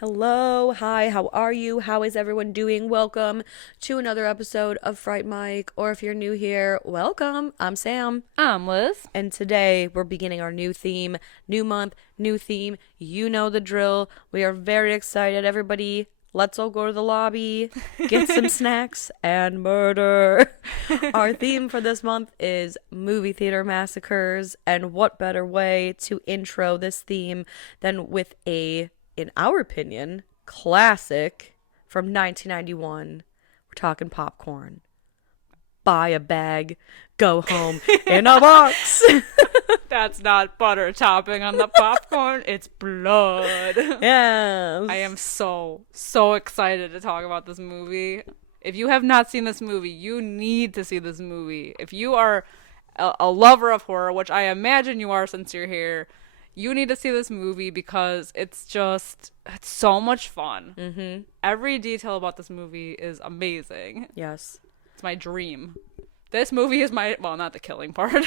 Hello, hi, how are you? How is everyone doing? Welcome to another episode of Fright Mic, or if you're new here, welcome. I'm Sam. I'm Liz. And today we're beginning our new theme, new month, new theme. You know the drill. We are very excited. Everybody, let's all go to the lobby, get some snacks, and murder. Our theme for this month is movie theater massacres, and what better way to intro this theme than with a, in our opinion, classic from 1991. We're talking popcorn. Buy a bag, go home in a box. That's not butter topping on the popcorn. It's blood. Yes. I am so excited to talk about this movie. If you have not seen this movie, you need to see this movie. If you are a lover of horror, which I imagine you are since you're here, you need to see this movie because it's so much fun. Mm-hmm. Every detail about this movie is amazing. Yes. It's my dream. This movie is not the killing part.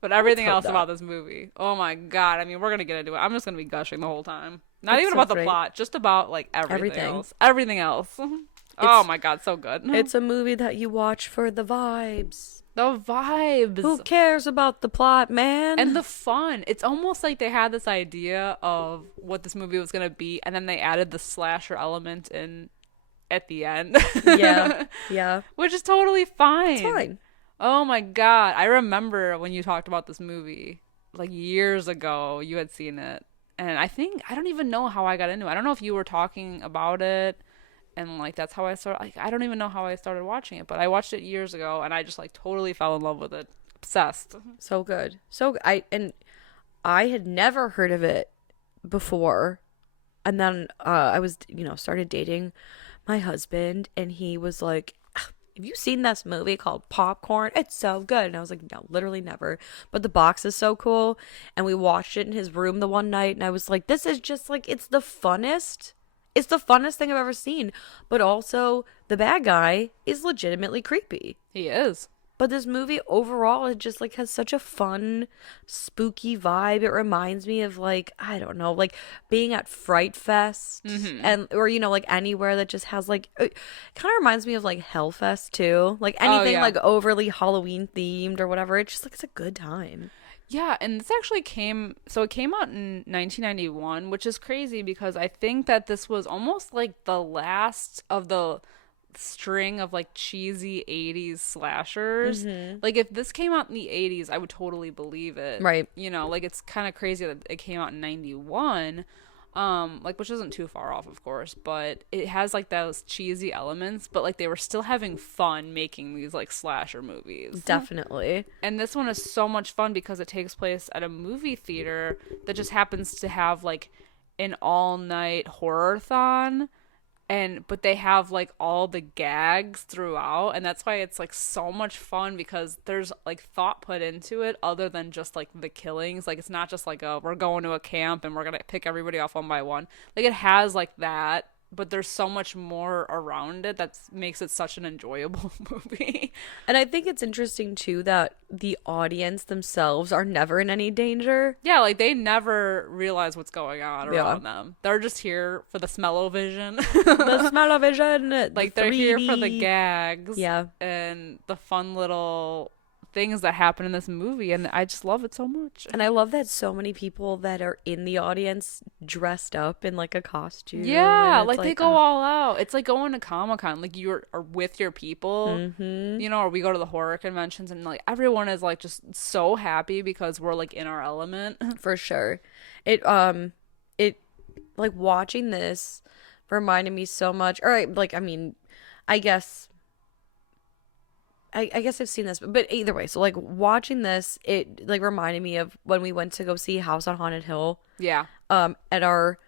But everything else about this movie. Oh my god. I mean, we're going to get into it. I'm just going to be gushing the whole time. Not even about the plot, just about like everything else. Everything else. Oh my god, so good. It's a movie that you watch for the vibes. The vibes. Who cares about the plot, man? And the fun. It's almost like they had this idea of what this movie was going to be, and then they added the slasher element in at the end. Yeah. Which is totally fine. It's fine. Oh my god. I remember when you talked about this movie, like years ago, you had seen it. And I don't even know how I got into it. I don't know if you were talking about it, and like that's how I started. Like, I don't even know how I started watching it, but I watched it years ago, and I just like totally fell in love with it. Obsessed. So good. I had never heard of it before. And then I was, started dating my husband, and he was like, have you seen this movie called Popcorn? It's so good. And I was like, no, literally never. But the box is so cool. And we watched it in his room the one night, and I was like, this is just like, it's the funnest thing I've ever seen. But also, the bad guy is legitimately creepy. He is. But this movie overall, it just like has such a fun, spooky vibe. It reminds me of like, I don't know, like being at Fright Fest or like anywhere that just has like, it kind of reminds me of like Hellfest too. Like anything like overly Halloween themed or whatever. It's just like, it's a good time. Yeah, and this actually came out in 1991, which is crazy because I think that this was almost like the last of the string of like cheesy 80s slashers. Like if this came out in the 80s, I would totally believe it. Right. Like it's kind of crazy that it came out in 91. Like which isn't too far off, of course, but it has like those cheesy elements, but like they were still having fun making these like slasher movies. Definitely. And this one is so much fun because it takes place at a movie theater that just happens to have like an all-night horror-thon. But they have like all the gags throughout, and that's why it's like so much fun because there's like thought put into it other than just like the killings. Like it's not just like we're going to a camp and we're gonna pick everybody off one by one. Like it has like that, but there's so much more around it that makes it such an enjoyable movie. And I think it's interesting too that the audience themselves are never in any danger. Yeah, like they never realize what's going on around them. They're just here for the smell-o-vision. The smell-o-vision. Like they're here for the gags. Yeah. And the fun little things that happen in this movie, and I just love it so much. And I love that so many people that are in the audience dressed up in like a costume. Yeah, like they go all out. It's like going to Comic-Con. Like you are with your people, or we go to the horror conventions, and like everyone is like just so happy because we're like in our element. For sure. It like watching this reminded me so much, or like, I mean, I guess I've seen this, but either way, so like watching this, it like reminded me of when we went to go see House on Haunted Hill. Yeah. At our,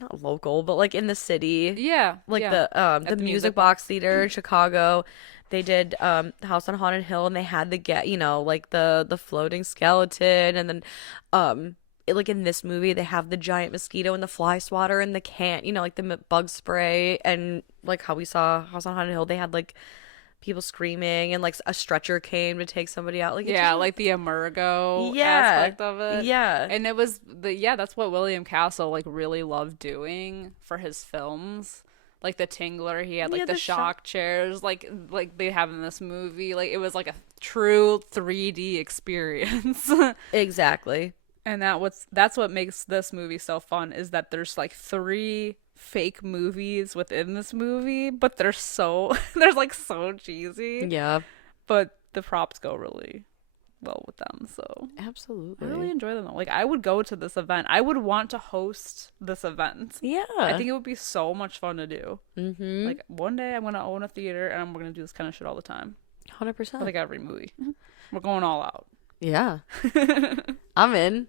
not local, but like in the city. Yeah. Like yeah. the music box theater in Chicago. They did House on Haunted Hill, and they had like the floating skeleton, and then like in this movie they have the giant mosquito and the fly swatter and the can, like the bug spray, and like how we saw House on Haunted Hill, they had like people screaming and like a stretcher came to take somebody out. Like like the Emergo aspect of it. Yeah. And it was that's what William Castle like really loved doing for his films. Like the Tingler, he had like the shock chairs, like they have in this movie. Like it was like a true 3D experience. Exactly. And that's what makes this movie so fun, is that there's like 3 fake movies within this movie, but they're like so cheesy. Yeah. But the props go really well with them, so absolutely. I really enjoy them though. Like I would go to this event. I would want to host this event. Yeah. I think it would be so much fun to do. Mm-hmm. Like one day I'm gonna own a theater and we're gonna do this kind of shit all the time. 100%. Like every movie. We're going all out. Yeah. I'm in.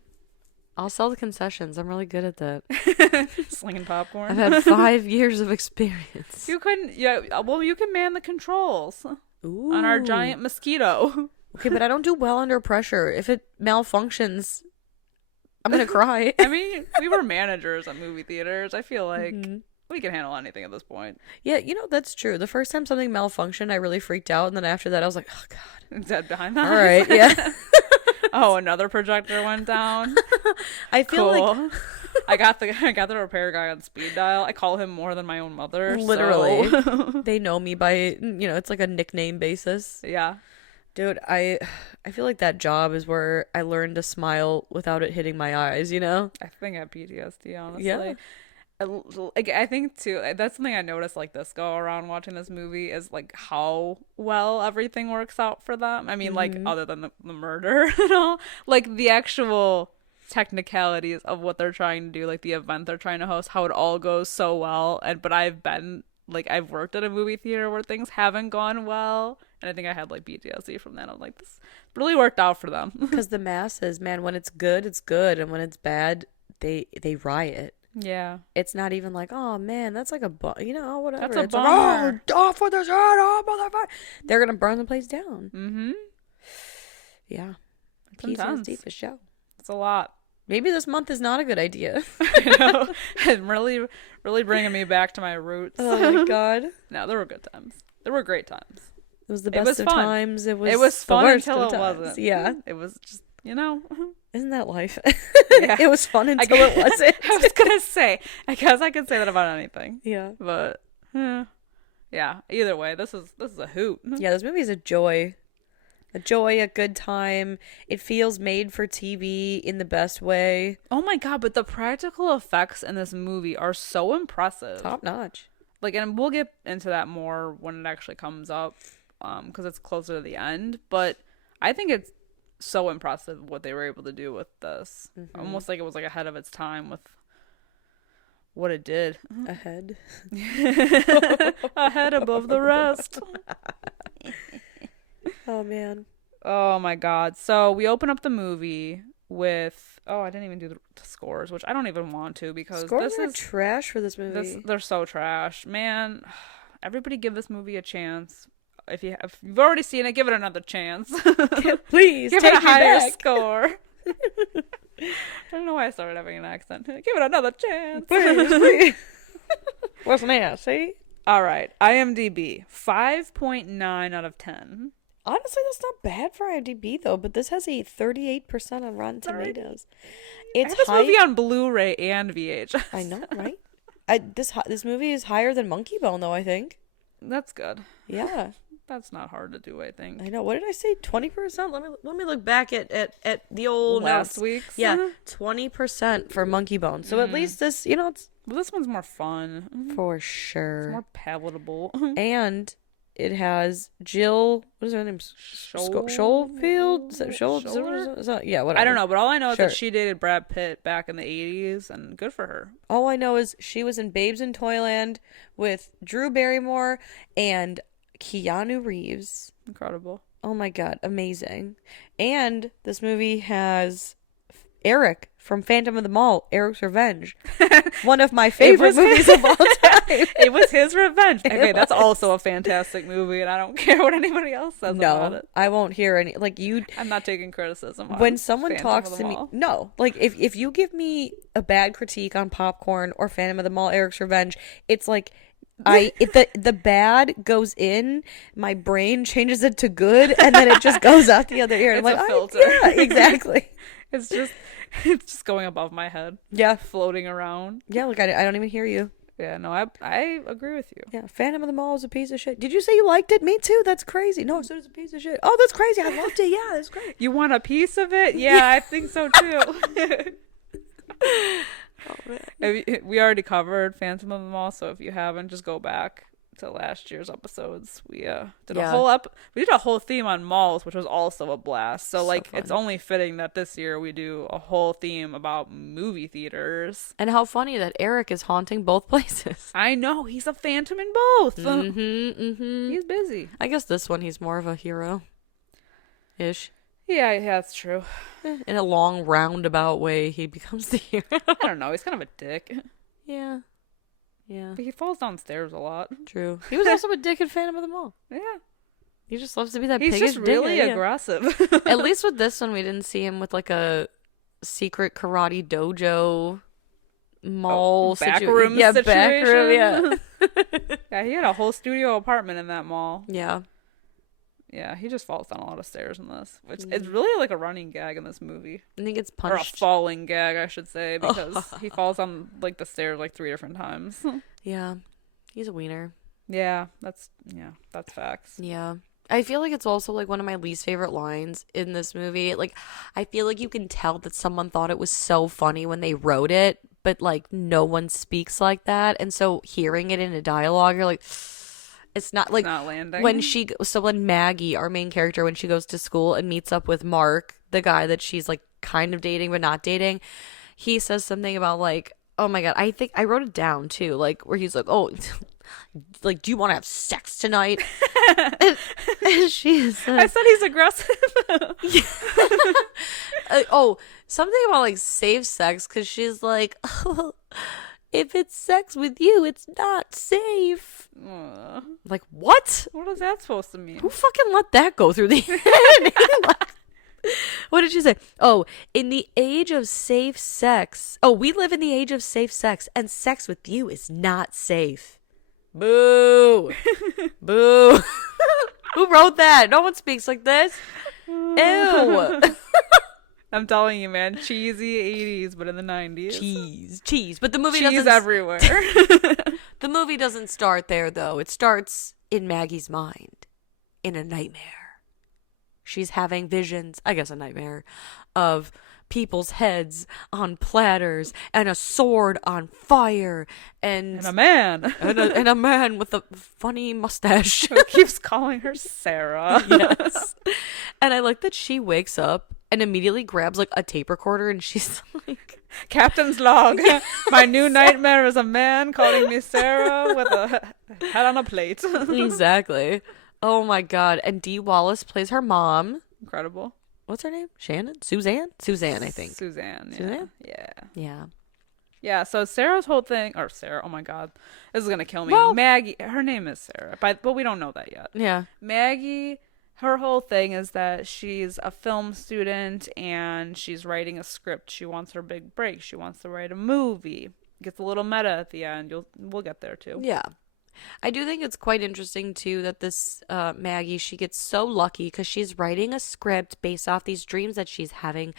I'll sell the concessions. I'm really good at that. Slinging popcorn. I've had 5 years of experience. You can man the controls. Ooh. On our giant mosquito. Okay, but I don't do well under pressure. If it malfunctions, I'm gonna cry. I mean, we were managers at movie theaters. I feel like we can handle anything at this point. Yeah, that's true. The first time something malfunctioned, I really freaked out, and then after that, I was like, "Oh God!" Dead behind that. All right, yeah. Oh, another projector went down. I feel like I got the repair guy on speed dial. I call him more than my own mother. Literally, so. They know me by it's like a nickname basis. Yeah, dude, I feel like that job is where I learned to smile without it hitting my eyes. I think I have PTSD, honestly. Yeah. Like I think too, that's something I noticed like this go around watching this movie, is like how well everything works out for them. I mean, like other than the murder and all, like the actual technicalities of what they're trying to do, like the event they're trying to host, how it all goes so well. But I've worked at a movie theater where things haven't gone well, and I think I had like PTSD from that. I was like, this really worked out for them. Because the masses, man, when it's good, and when it's bad, they riot. Yeah. It's not even like, oh man, that's like whatever. That's a it's bummer. like, off with this head, oh motherfucker. They're gonna burn the place down. Mm-hmm. Yeah. PTSD for sure. It's a lot. Maybe this month is not a good idea. I know. It's really, really bringing me back to my roots. Oh my God. No, there were good times. There were great times. It was the best of fun. times. It was fun the worst until of it times. wasn't. Yeah. It was just, Isn't that life? Yeah. It was fun until it wasn't. I was going to say, I guess I could say that about anything. Yeah. But, yeah, either way, this is a hoot. Yeah, this movie is a joy. A joy, a good time. It feels made for TV in the best way. Oh my God, but the practical effects in this movie are so impressive. Top notch. Like, and we'll get into that more when it actually comes up, because it's closer to the end. But I think it's so impressive what they were able to do with this. Almost like it was like ahead of its time with what it did. Ahead. Ahead above the rest. Oh man. Oh my God. So we open up the movie with, I didn't even do the scores, which I don't even want to, because scores are trash for this movie. They're so trash, man. Everybody give this movie a chance. If you've already seen it, give it another chance. Please give take it a higher back. score. I don't know why I started having an accent. Give it another chance. Please. What's next? See? All right. IMDb 5.9 out of 10. Honestly, that's not bad for IMDb though. But this has a 38% on Rotten Tomatoes. It's this movie on Blu-ray and VHS. I know, right? This movie is higher than Monkey Bone though. I think. That's good. Yeah. That's not hard to do, I think. I know. What did I say? 20%? Let me look back at the old last notes. week's. Yeah, 20% for Monkey Bone. So at least this, it's this one's more fun for sure. It's more palatable. And it has Jill. What is her name? Schofield? Is that Schofield? Yeah, whatever. I don't know, but all I know is that she dated Brad Pitt back in the 80s, and good for her. All I know is she was in Babes in Toyland with Drew Barrymore and Keanu Reeves. Incredible. Oh my God, amazing. And this movie has Eric from Phantom of the Mall, Eric's Revenge. One of my favorite movies of all time. It was his revenge. Okay, that's also a fantastic movie, and I don't care what anybody else says about it. I won't hear any, like, you. I'm not taking criticism on When someone Phantom talks of the to me, Mall. no, like, if you give me a bad critique on Popcorn or Phantom of the Mall, Eric's Revenge, it's like, the bad goes in, my brain changes it to good, and then it just goes out the other ear. It's I'm like, a filter. yeah, exactly. It's just going above my head, Yeah. floating around. Yeah, look, I don't even hear you. Yeah, no, I agree with you. Yeah, Phantom of the Mall is a piece of shit. Did you say you liked it? Me too. That's crazy. No, I said it's a piece of shit. Oh, that's crazy. I loved it. Yeah, that's great. You want a piece of it? Yeah, I think so too. Oh, man. We already covered Phantom of the Mall, so if you haven't, just go back to last year's episodes. We did a whole theme on malls, which was also a blast. So like, fun. it's only fitting that this year we do a whole theme about movie theaters. And how funny that Eric is haunting both places. I know, he's a phantom in both. He's busy. I guess this one he's more of a hero. Ish. Yeah, that's true. In a long roundabout way, he becomes the hero. I don't know, he's kind of a dick. Yeah. Yeah. But he falls downstairs a lot. True. He was also a dick in Phantom of the Mall. Yeah. He just loves to be that He's piggish just really dick, yeah. aggressive. At least with this one, we didn't see him with like a secret karate dojo mall backroom Yeah, situation. backroom, yeah. Yeah, he had a whole studio apartment in that mall. Yeah. Yeah, he just falls down a lot of stairs in this, which is really like a running gag in this movie. And he gets Or a punched. falling gag, I should say, because he falls on like the stairs like 3 different times. Yeah. He's a wiener. Yeah, that's facts. Yeah. I feel like it's also like one of my least favorite lines in this movie. Like, I feel like you can tell that someone thought it was so funny when they wrote it, but like no one speaks like that. And so hearing it in a dialogue, you're like, it's not like not landing. When Maggie, our main character, when she goes to school and meets up with Mark, the guy that she's like kind of dating but not dating, he says something about like, oh my God, I think I wrote it down too, like where he's like, oh, like, do you want to have sex tonight? and she says, I said he's aggressive. Something about like safe sex, because she's like, oh, if it's sex with you, it's not safe. Like, what? What is that supposed to mean? Who fucking let that go through the head? What did she say? Oh, in the age of safe sex. Oh, we live in the age of safe sex, and sex with you is not safe. Boo. Boo. Who wrote that? No one speaks like this. Ew. I'm telling you, man, cheesy 80s, but in the 90s. Cheese. But the movie Cheese everywhere. The movie doesn't start there, though. It starts in Maggie's mind, in a nightmare. She's having visions, I guess a nightmare, of people's heads on platters and a sword on fire and a man. and a man with a funny mustache who keeps calling her Sarah. Yes. And I like that she wakes up and immediately grabs like a tape recorder and she's like, Captain's log. My new nightmare is a man calling me Sarah with a head on a plate. Exactly. Oh my God. And Dee Wallace plays her mom. Incredible. What's her name? Shannon? Suzanne, I think. Suzanne. Yeah. Suzanne? Yeah. Yeah, so Sarah's whole thing, or Sarah, oh my God, this is going to kill me. Well, Maggie, her name is Sarah, but we don't know that yet. Yeah. Maggie, her whole thing is that she's a film student and she's writing a script. She wants her big break. She wants to write a movie. Gets a little meta at the end. We'll get there too. Yeah. I do think it's quite interesting too that this Maggie, she gets so lucky because she's writing a script based off these dreams that she's having,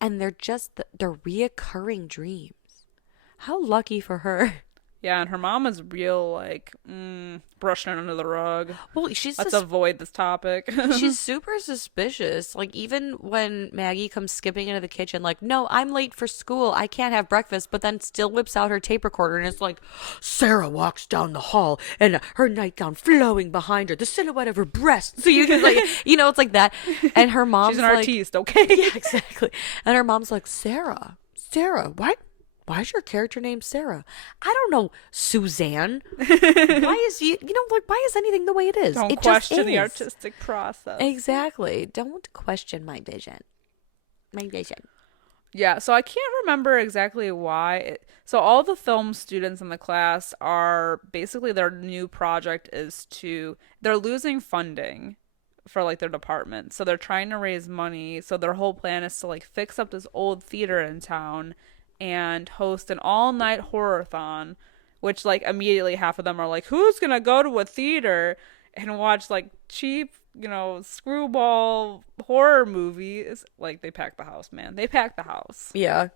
and they're reoccurring dreams. How lucky for her. Yeah, and her mom is real, like, brushing it under the rug. Well, let's avoid this topic. She's super suspicious. Like, even when Maggie comes skipping into the kitchen, like, no, I'm late for school. I can't have breakfast, but then still whips out her tape recorder and it's like, Sarah walks down the hall and her nightgown flowing behind her, the silhouette of her breast. So you can, like, it's like that. And her mom's she's an artiste, okay? Yeah, exactly. And her mom's like, Sarah, what? Why is your character named Sarah? I don't know, Suzanne. Why is why is anything the way it is? Don't question the artistic process. Exactly. Don't question my vision. Yeah, so I can't remember exactly why. So all the film students in the class are basically their new project is they're losing funding for like their department. So they're trying to raise money. So their whole plan is to like fix up this old theater in town and host an all-night horror-thon, which like immediately half of them are like, "Who's going to go to a theater and watch like cheap, screwball horror movies?" Like they pack the house, man. They pack the house. Yeah.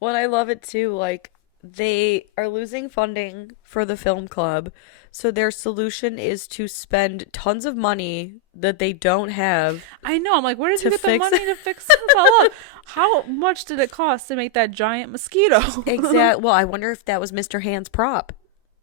Well, and I love it too. Like, they are losing funding for the film club. So their solution is to spend tons of money that they don't have. I know. I'm like, where did you To get the fix money to fix this all up? How much did it cost to make that giant mosquito? Exact. Well, I wonder if that was Mr. Hand's prop.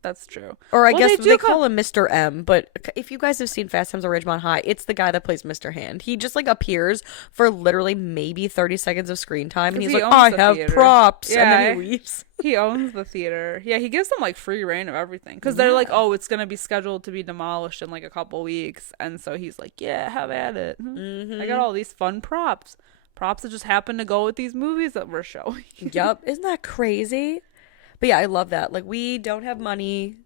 That's true. Or I Well, guess do they call him Mr. M, but if you guys have seen Fast Times at Ridgemont High, it's the guy that plays Mr. Hand. He just like appears for literally maybe 30 seconds of screen time, and 'Cause he's he like, owns I the have theater. props, and Yeah. then he leaves. He owns the theater. Yeah, he gives them like free reign of everything because they're like, oh, it's gonna be scheduled to be demolished in like a couple weeks, and so he's like, yeah, have at it. I got all these fun props that just happen to go with these movies that we're showing. Yup. Isn't that crazy? But yeah, I love that. Like, we don't have money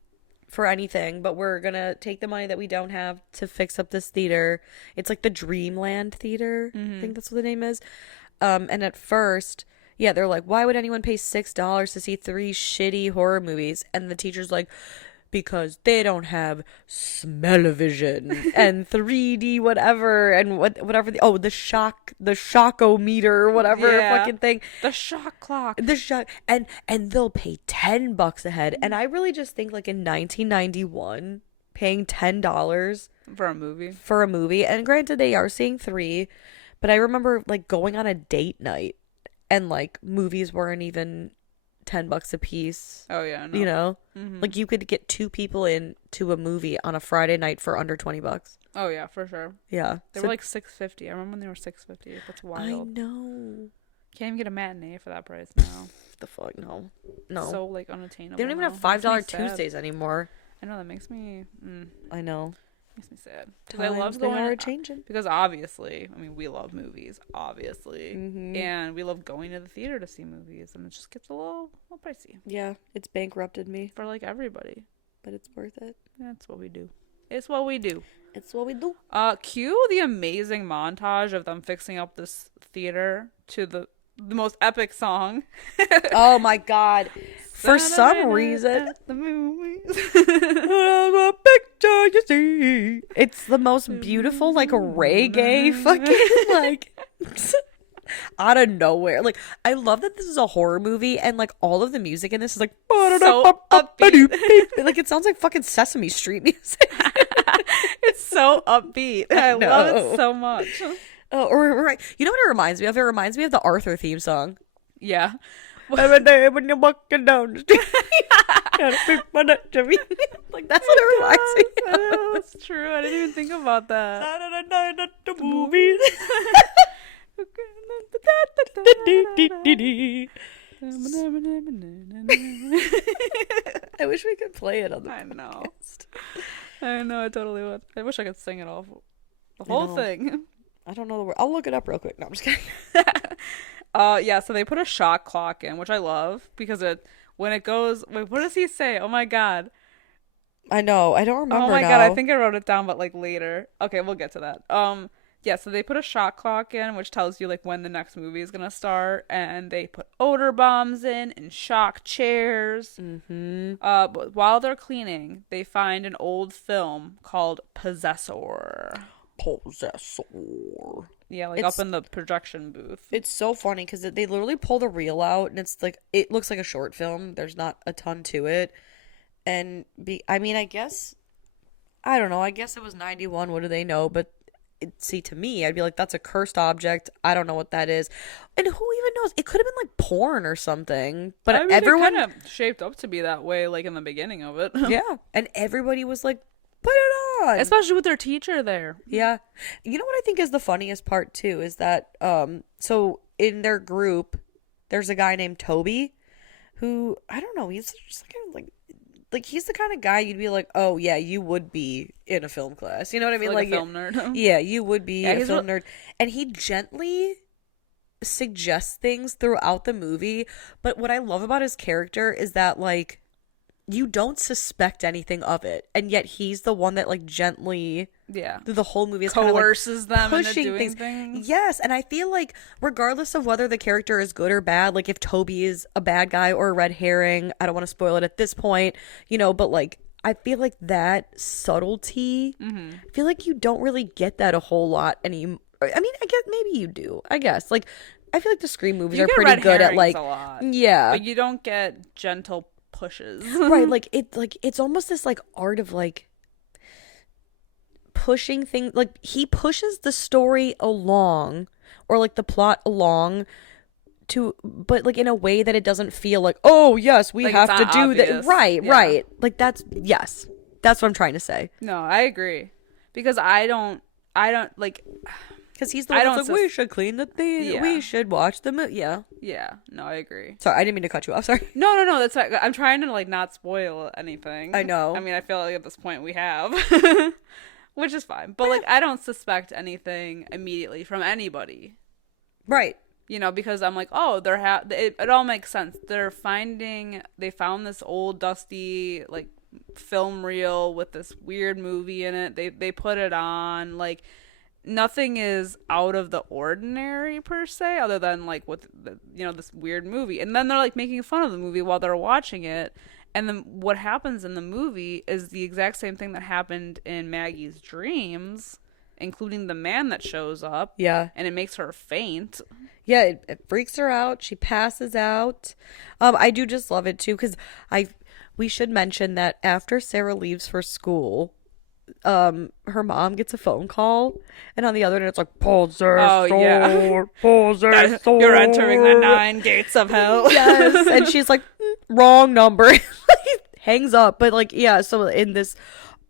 for anything, but we're gonna take the money that we don't have to fix up this theater. It's like the Dreamland Theater. I think that's what the name is. And at first, yeah, they're like, why would anyone pay $6 to see 3 shitty horror movies? And the teacher's like, because they don't have smell-o-vision and 3D whatever and whatever the shockometer or whatever Yeah. fucking thing. The shock clock. The shock and they'll pay $10 a head. And I really just think like in 1991, paying $10 For a movie. for a movie, and granted they are seeing 3, but I remember like going on a date night and like movies weren't even $10 a piece. Oh yeah, no. You know, like you could get 2 people into a movie on a Friday night for under $20. Oh yeah, for sure. Yeah, They so were like $6.50. I remember when they were $6.50. That's I wild. know. Can't even get a matinee for that price now. The fuck no. So like unattainable. They don't even now. have Makes me $5 sad. Tuesdays anymore. I know that makes me I know. makes me sad. 'Cause I love Times they going. are changing. Because obviously, I mean, we love movies, obviously, Mm-hmm. and we love going to the theater to see movies, and it just gets a little pricey Yeah, it's bankrupted me, for like everybody. but it's worth it. That's what we do. It's what we do. It's what we do. Cue the amazing montage of them fixing up this theater to the most epic song. Oh my god. For some reason, At the movies. a picture you see. It's the most beautiful, like, reggae fucking, like, out of nowhere. Like, I love that this is a horror movie, and, like, all of the music in this is, like, So upbeat. like, it sounds like fucking Sesame Street music. It's so upbeat. I love it so much. Oh, or you know what it reminds me of? It reminds me of the Arthur theme song. Yeah. Every day when you're walking down the street. Like, that's what it reminds me of. Oh, that's true. I didn't even think about that. Saturday night at the movies. I wish we could play it on the I know. podcast. I know. I totally would. I wish I could sing it all. The whole know. thing. I don't know the word. I'll look it up real quick. No, I'm just kidding. Yeah, so they put a shot clock in, which I love because when it goes, wait, what does he say? Oh my god. I know. I don't remember. Oh my now. god, I think I wrote it down, but like later. Okay, we'll get to that. Yeah, so they put a shot clock in, which tells you like when the next movie is gonna start, and they put odor bombs in and shock chairs. Mm-hmm. But while they're cleaning, they find an old film called Possessor. Possessor. Yeah, like It's- up in the projection booth. It's so funny because they literally pull the reel out, and it's like it looks like a short film. There's not a ton to it, and I mean, I guess I don't know. I guess it was 91. What do they know? But see, to me, I'd be like, that's a cursed object. I don't know what that is, and who even knows? It could have been like porn or something. But I mean, everyone, it kind of shaped up to be that way, like in the beginning of it. yeah, and everybody was like, put it on. Especially with their teacher there. Yeah. You know what I think is the funniest part too is that so in their group there's a guy named Toby who I don't know, he's just like he's the kind of guy you'd be like, "Oh yeah, you would be in a film class." You know what I mean? Like a film nerd. Yeah, you would be Yeah, a he's film nerd. And he gently suggests things throughout the movie, but what I love about his character is that like you don't suspect anything of it, and yet he's the one that like gently Yeah. through the whole movie is kind of like Coerces them into pushing doing things. things. Yes, and I feel like regardless of whether the character is good or bad, like if Toby is a bad guy or a red herring, I don't want to spoil it at this point, but like I feel like that subtlety, I feel like you don't really get that a whole lot anymore. I mean, I guess maybe you do. I guess like I feel like the Scream movies You are get pretty red good at herrings like a lot, yeah, but you don't get gentle pushes. right. Like it's almost this like art of like pushing things. Like he pushes the story along or like the plot along to, but like in a way that it doesn't feel like, oh yes, we Like, have it's to not do that. obvious. Right, Yeah. right. Like that's what I'm trying to say. No, I agree. Because I don't like, Because he's the I one don't that's like, we should clean the thing. Yeah. We should watch the movie. Yeah. yeah, no, I agree. Sorry, I didn't mean to cut you off. Sorry. No, that's not, I'm trying to like not spoil anything. I know. I mean, I feel like at this point we have, which is fine. But like, I don't suspect anything immediately from anybody. Right. Because I'm like, oh, it all makes sense. They found this old dusty like film reel with this weird movie in it. They put it on. Like, nothing is out of the ordinary per se, other than like with this weird movie. And then they're like making fun of the movie while they're watching it. And then what happens in the movie is the exact same thing that happened in Maggie's dreams, including the man that shows up. Yeah. And it makes her faint. Yeah, it freaks her out. She passes out. I do just love it too, because we should mention that after Sarah leaves for school, her mom gets a phone call, and on the other end it's like possessor, possessor. You're entering the 9 gates of hell. Yes, and she's like, wrong number. Hangs up. But like, yeah, so in this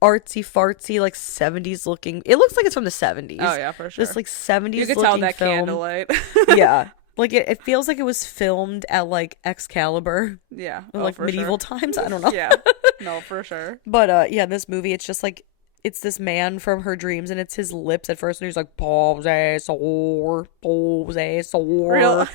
artsy fartsy like 70s looking, it looks like it's from the 70s. Oh yeah, for sure. This like 70s You can looking tell that film. candlelight. Yeah, like it feels like it was filmed at like Excalibur, Yeah. or, like for medieval sure. times. I don't know. Yeah. No, for sure. But yeah, this movie, it's just like it's this man from her dreams, and it's his lips at first, and he's like possessor, Real,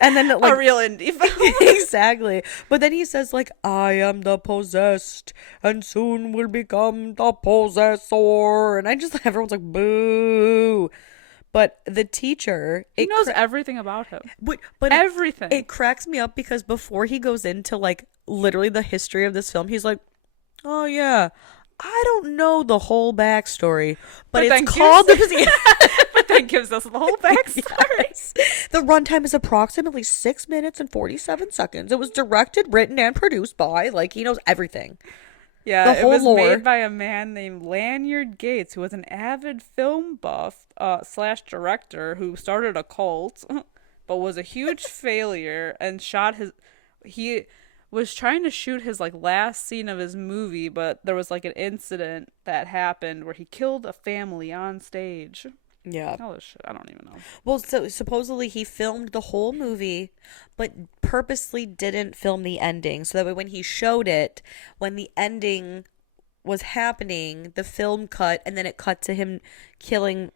and then like a real indie film. exactly. But then he says like, I am the possessed and soon will become the possessor, and I just everyone's like boo. But the teacher, He knows everything about him. but Everything. it cracks me up because before he goes into like literally the history of this film, he's like, oh yeah, I don't know the whole backstory, but then it's called but that gives us the whole backstory. Yes. The runtime is approximately 6 minutes and 47 seconds. It was directed, written, and produced by, like, he knows everything. Yeah, The it whole was lore. made by a man named Lanyard Gates, who was an avid film buff / director who started a cult, but was a huge failure and he was trying to shoot his like last scene of his movie, but there was like an incident that happened where he killed a family on stage. Yeah. All this shit, I don't even know. Well, so supposedly he filmed the whole movie, but purposely didn't film the ending. So that way when he showed it, when the ending was happening, the film cut, and then it cut to him killing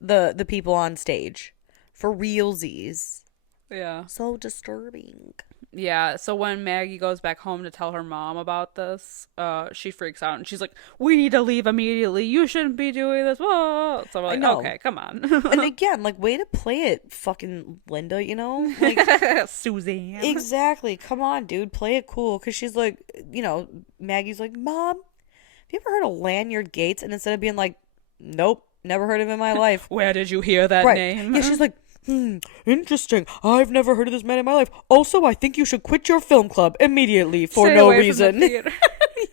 the people on stage. For realsies. Yeah. So disturbing. Yeah, so when Maggie goes back home to tell her mom about this, she freaks out and she's like, we need to leave immediately. You shouldn't be doing this. Whoa. So I'm like, know. okay, come on. And again, like, way to play it, fucking Linda, Like, Suzanne. exactly. Come on, dude. Play it cool. Because she's like, Maggie's like, Mom, have you ever heard of Lanyard Gates? And instead of being like, nope, never heard of him in my life. Where did you hear that Right. name? Yeah, she's like, interesting. I've never heard of this man in my life. Also, I think you should quit your film club immediately for Stay no away from the reason. theater.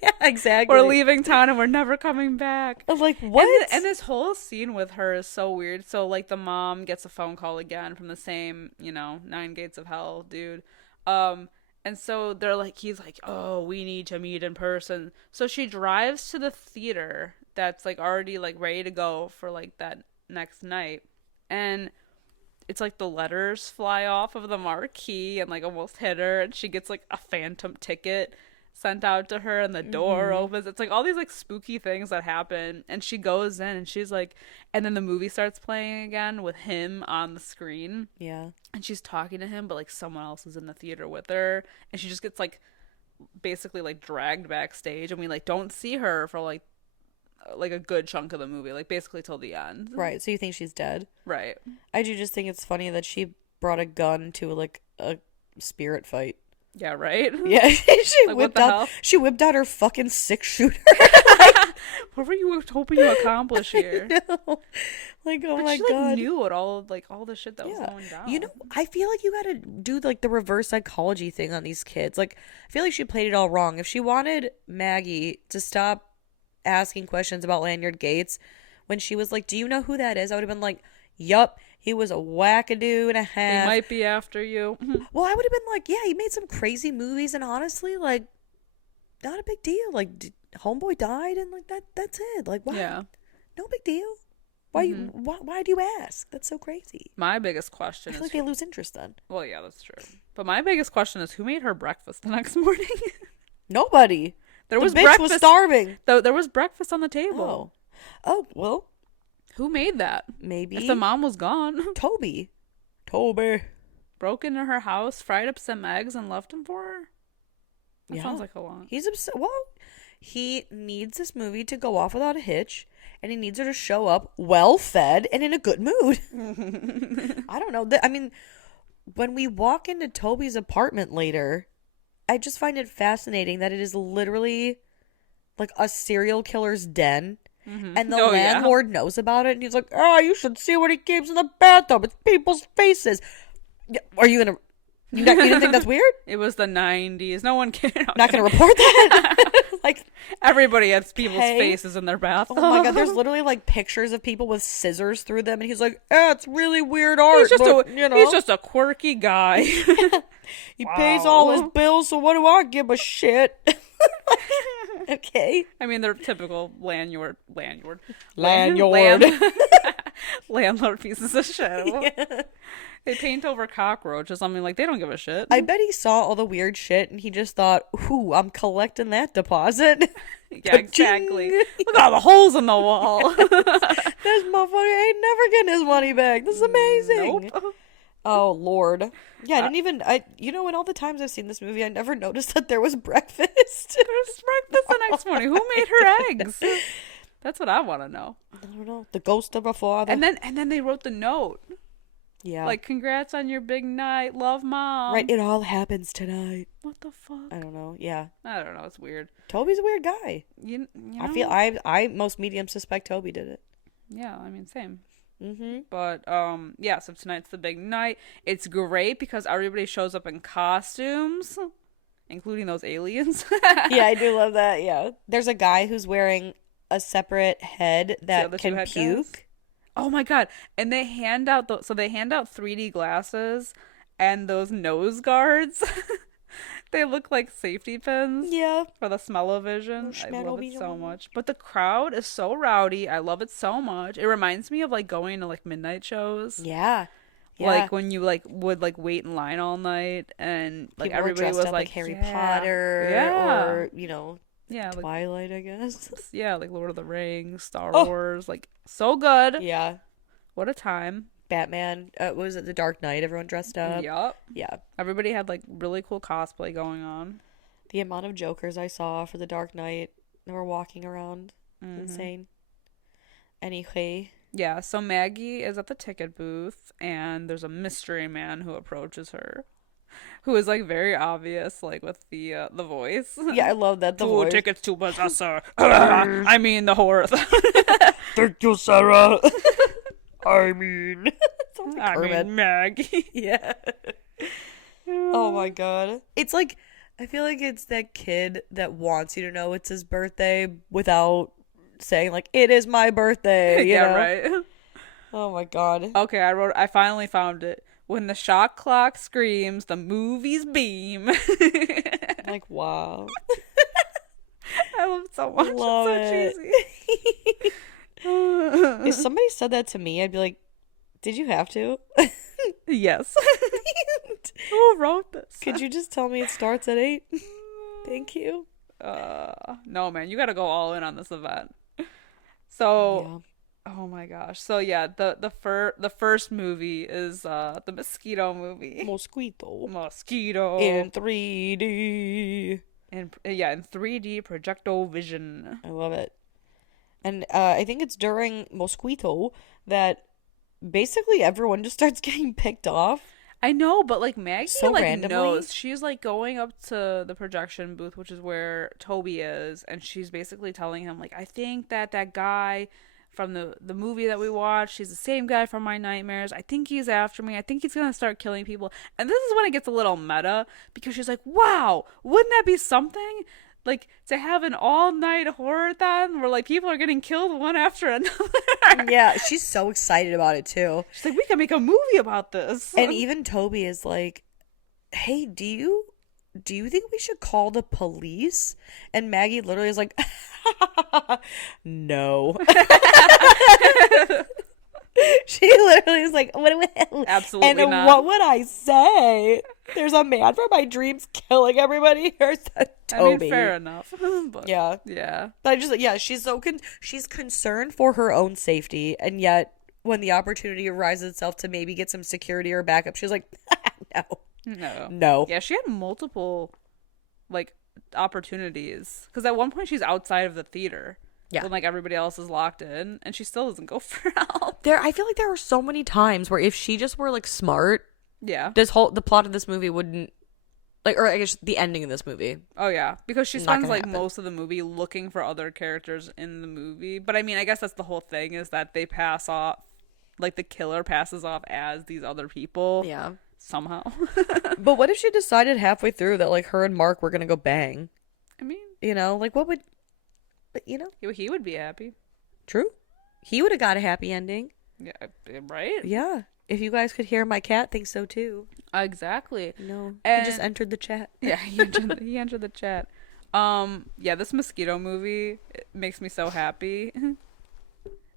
Yeah, exactly. We're leaving town and we're never coming back. I'm like, what? And this whole scene with her is so weird. So, like, the mom gets a phone call again from the same, 9 gates of hell dude. And so they're like, he's like, oh, we need to meet in person. So she drives to the theater that's, like, already, like, ready to go for, like, that next night. And it's like the letters fly off of the marquee and, like, almost hit her. And she gets, like, a phantom ticket sent out to her and the door opens. It's like all these like spooky things that happen, and she goes in and she's like, and then the movie starts playing again with him on the screen. Yeah. And she's talking to him, but like someone else is in the theater with her, and she just gets like basically like dragged backstage, and we like don't see her for like a good chunk of the movie, like basically till the end. Right. So you think she's dead? Right. I do just think it's funny that she brought a gun to like a spirit fight. Yeah, right? Yeah, Like, what the hell? She whipped out her fucking 6-shooter. What were you hoping to accomplish here? No. Like, oh But my she, god. like, knew it all, like all the shit that was going down. You know, I feel like you gotta do like the reverse psychology thing on these kids. Like, I feel like she played it all wrong. If she wanted Maggie to stop asking questions about Lanyard Gates when she was like, "Do you know who that is?" I would have been like, "Yup, he was a wackadoo and a half. He might be after you. Well, I would have been like, "Yeah, he made some crazy movies, and honestly, like, not a big deal. Like, homeboy died, and like that's it. Like, why? Yeah. No big deal. Why? Why do you ask? That's so crazy." My biggest question I is, feel like they lose interest then. well, yeah, that's true. But my biggest question is, who made her breakfast the next morning? Nobody. There The was bitch breakfast. was starving. There was breakfast on the table. Oh, well, Who made that? maybe If the mom was gone, Toby. broke into her house, fried up some eggs, and left them for her. That Yeah. sounds like a lot. He's upset. Well, he needs this movie to go off without a hitch, and he needs her to show up well fed and in a good mood. I don't know. I mean, when we walk into Toby's apartment later, I just find it fascinating that it is literally like a serial killer's den. And the Oh, yeah. landlord knows about it, and he's like, "Oh, you should see what he keeps in the bathtub. It's people's faces." Yeah, are you gonna? You didn't think that's weird? It was the 90s. No one cared. Not gonna report that? Like, Everybody has people's Okay. faces in their bathroom. oh my god, there's literally like pictures of people with scissors through them, and he's like, it's really weird art. He's just but, he's just a quirky guy. he pays all his bills, so what do I give a shit? Okay. I mean, they're typical landlord landlord pieces of shit. Yeah. They paint over cockroaches. I mean, like, they don't give a shit. I bet he saw all the weird shit, and he just thought, "Ooh, I'm collecting that deposit." Yeah, exactly. Look at all the holes in the wall. This motherfucker ain't never getting his money back. This is amazing. Nope. Oh Lord. Yeah, I didn't even. In all the times I've seen this movie, I never noticed that there was breakfast. There's breakfast the next morning. Who made her eggs? That's what I want to know. I don't know. The ghost of a father. And then they wrote the note. Yeah. Like, congrats on your big night. Love, Mom. Right, it all happens tonight. What the fuck? I don't know. Yeah. I don't know. It's weird. Toby's a weird guy. You know? I feel I most medium suspect Toby did it. Yeah, I mean, same. Mm-hmm. But, yeah, so tonight's the big night. It's great because everybody shows up in costumes, including those aliens. Yeah, I do love that. Yeah. There's a guy who's wearing a separate head that other can two head guys? puke. Oh my god. And they hand out 3D glasses and those nose guards. They look like safety pins. Yeah. For the smell-o-vision. Oh, I love it so schmell-o-vision. much. But the crowd is so rowdy. I love it so much. It reminds me of like going to like midnight shows. Yeah. Yeah. Like when you like would like wait in line all night and like People were everybody dressed was up like Harry yeah, Potter yeah. or, yeah, like Twilight, I guess. yeah, like Lord of the Rings, Star Oh. Wars, like so good. Yeah. What a time. Batman. What was it? The Dark Knight. Everyone dressed up. Yup. Yeah. Everybody had like really cool cosplay going on. The amount of Jokers I saw for the Dark Knight that were walking around. Mm-hmm. Insane. Anyway. Yeah, so Maggie is at the ticket booth and there's a mystery man who approaches her. Who is like very obvious, like with the voice. Yeah, I love that. The Two voice. tickets to Possessor. I mean the horror-thon. Thank you, Sarah. I mean. I mean Maggie. Yeah. Oh my god. It's like, I feel like it's that kid that wants you to know it's his birthday without saying like, it is my birthday. You Yeah, know? right. Oh my god. Okay, I finally found it. When the shot clock screams, the movies beam. Like, wow. I love it so much. Love It's so it. cheesy. If somebody said that to me, I'd be like, did you have to? Yes. Who wrote this? Could you just tell me it starts at 8? Thank you. No, man, you gotta go all in on this event. So, oh my gosh. So yeah, the first movie is the mosquito movie. Mosquito in 3D. And yeah, in 3D projecto vision. I love it. And I think it's during Mosquito that basically everyone just starts getting picked off. I know, but like Maggie So like randomly. knows. She's like going up to the projection booth, which is where Toby is, and she's basically telling him like, I think that guy from the movie that we watched, he's the same guy from my nightmares. I think he's after me. I think he's gonna start killing people. And this is when it gets a little meta because she's like, wow, wouldn't that be something? Like to have an all-night horror-thon where like people are getting killed one after another. Yeah, she's so excited about it too. She's like, we can make a movie about this. And even Toby is like, hey, do you think we should call the police? And Maggie literally is like, no. She literally is like, Absolutely and not. what would I say? There's a man from my dreams killing everybody. Or Toby. I mean, fair enough. But, Yeah. Yeah. But I just, yeah, she's so she's concerned for her own safety, and yet when the opportunity arises itself to maybe get some security or backup, she's like, no. Yeah, she had multiple like opportunities because at one point she's outside of the theater. Yeah. When like everybody else is locked in, and she still doesn't go for help. I feel like there were so many times where if she just were like smart, Yeah. the plot of this movie wouldn't, like, or I guess the ending of this movie. Oh yeah, because she Not spends gonna like happen. most of the movie looking for other characters in the movie. But I mean, I guess that's the whole thing is that they pass off, like the killer passes off as these other people. Yeah. Somehow. But what if she decided halfway through that like her and Mark were gonna go bang? I mean, You know, like what would, but you know, he would be happy. true. He would have got a happy ending. Yeah, right? Yeah. If you guys could hear, my cat thinks so too. Exactly. No, And- he just entered the chat. Yeah, he entered the chat. Yeah, this mosquito movie it makes me so happy.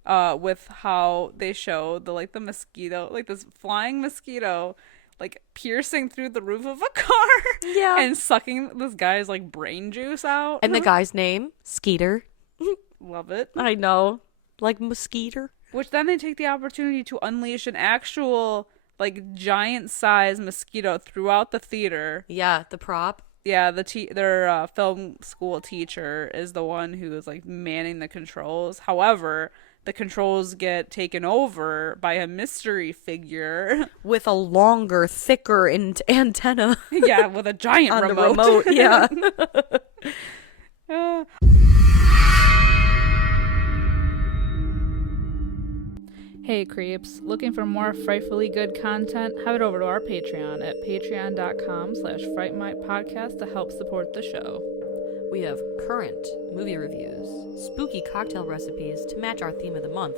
With how they show the mosquito, like this flying mosquito, like piercing through the roof of a car. Yeah. And sucking this guy's like brain juice out. And the guy's name, Skeeter. Love it. I know. Like Mosquito. Which then they take the opportunity to unleash an actual like giant size mosquito throughout the theater. Yeah, the prop. Yeah, their film school teacher is the one who is like manning the controls. However, the controls get taken over by a mystery figure. With a longer, thicker antenna Yeah, with a giant on remote. the remote. Yeah. Hey creeps, looking for more frightfully good content? Head over to our Patreon at patreon.com/frightmicpodcast to help support the show. We have current movie reviews, spooky cocktail recipes to match our theme of the month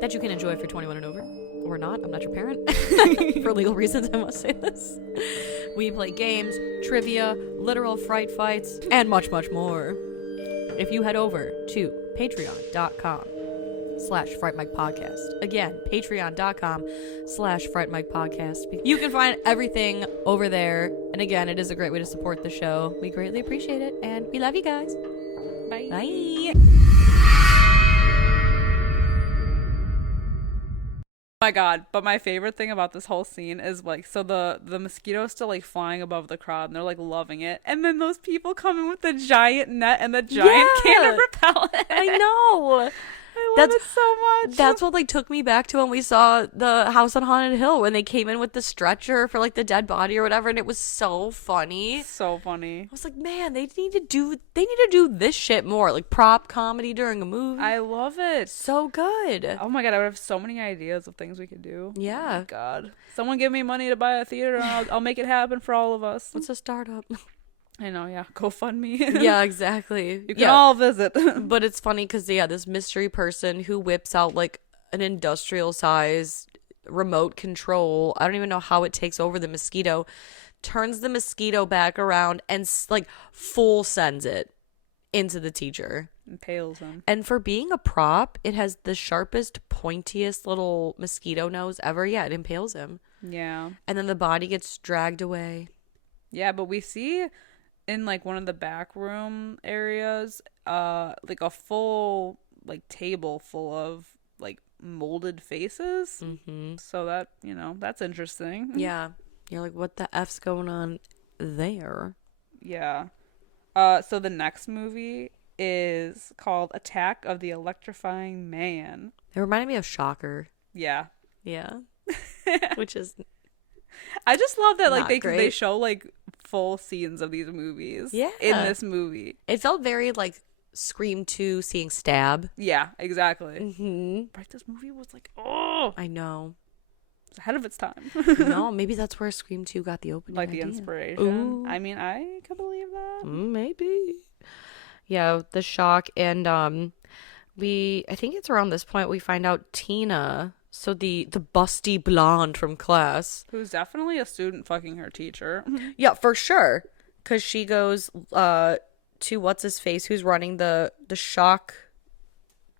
that you can enjoy if you're 21 and over. Or not, I'm not your parent. For legal reasons, I must say this. We play games, trivia, literal fright fights, and much, much more. If you head over to patreon.com/Fright Mic Podcast. Again, patreon.com/Fright Mic Podcast. You can find everything over there. And again, it is a great way to support the show. We greatly appreciate it. And we love you guys. Bye. Bye. Oh my god, but my favorite thing about this whole scene is like, so the mosquito is still like flying above the crowd and they're like loving it, and then those people come in with the giant net and the giant can of repellent. I know. I love it so much. That's what like took me back to when we saw the House on Haunted Hill when they came in with the stretcher for like the dead body or whatever, and it was so funny. so funny. I was like, man, they need to do this shit more, like prop comedy during a movie. I love it. So good. Oh my god, I would have so many ideas of things we could do. Yeah. Oh my god. Someone give me money to buy a theater and I'll make it happen for all of us. What's a startup? I know, yeah. GoFundMe. Yeah, exactly. You can all visit. But it's funny because this mystery person who whips out like an industrial size remote control. I don't even know how it takes over the mosquito. Turns the mosquito back around and like full sends it into the teacher. Impales him. And for being a prop, it has the sharpest, pointiest little mosquito nose ever. Yeah, it impales him. Yeah. And then the body gets dragged away. Yeah, but we see in like one of the back room areas, like a full like table full of like molded faces. Mm-hmm. So that, that's interesting. Yeah. You're like, what the F's going on there? Yeah. So the next movie is called Attack of the Electrifying Man. It reminded me of Shocker. Yeah. Yeah. Which is I just love that like not they great. show like full scenes of these movies Yeah. in this movie. It felt very like Scream 2 seeing Stab. Yeah, exactly. Mm-hmm. Right, this movie was like, oh, I know. it's ahead of its time. No, maybe that's where Scream 2 got the opening Like the idea. inspiration. Ooh. I mean, I could believe that. Maybe. Yeah, the shock. And I think it's around this point we find out Tina, so the busty blonde from class. Who's definitely a student fucking her teacher. Yeah, for sure. Because she goes to what's his face, who's running the shock.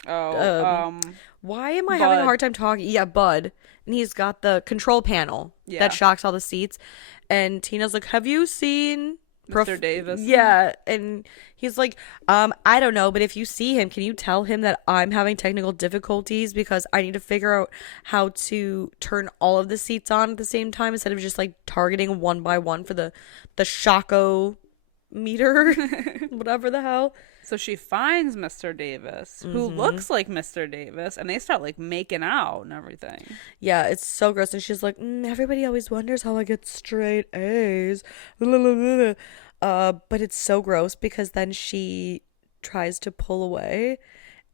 Oh, Why am I having a Bud. hard time talking? Yeah, Bud. And he's got the control panel Yeah. that shocks all the seats. And Tina's like, have you seen Mr. Davis? Yeah. And he's like, I don't know, but if you see him, can you tell him that I'm having technical difficulties because I need to figure out how to turn all of the seats on at the same time instead of just like targeting one by one for the shocko meter, whatever the hell. So she finds Mr. Davis, who looks like Mr. Davis, and they start like making out and everything. Yeah, it's so gross. And she's like, everybody always wonders how I get straight A's. But it's so gross because then she tries to pull away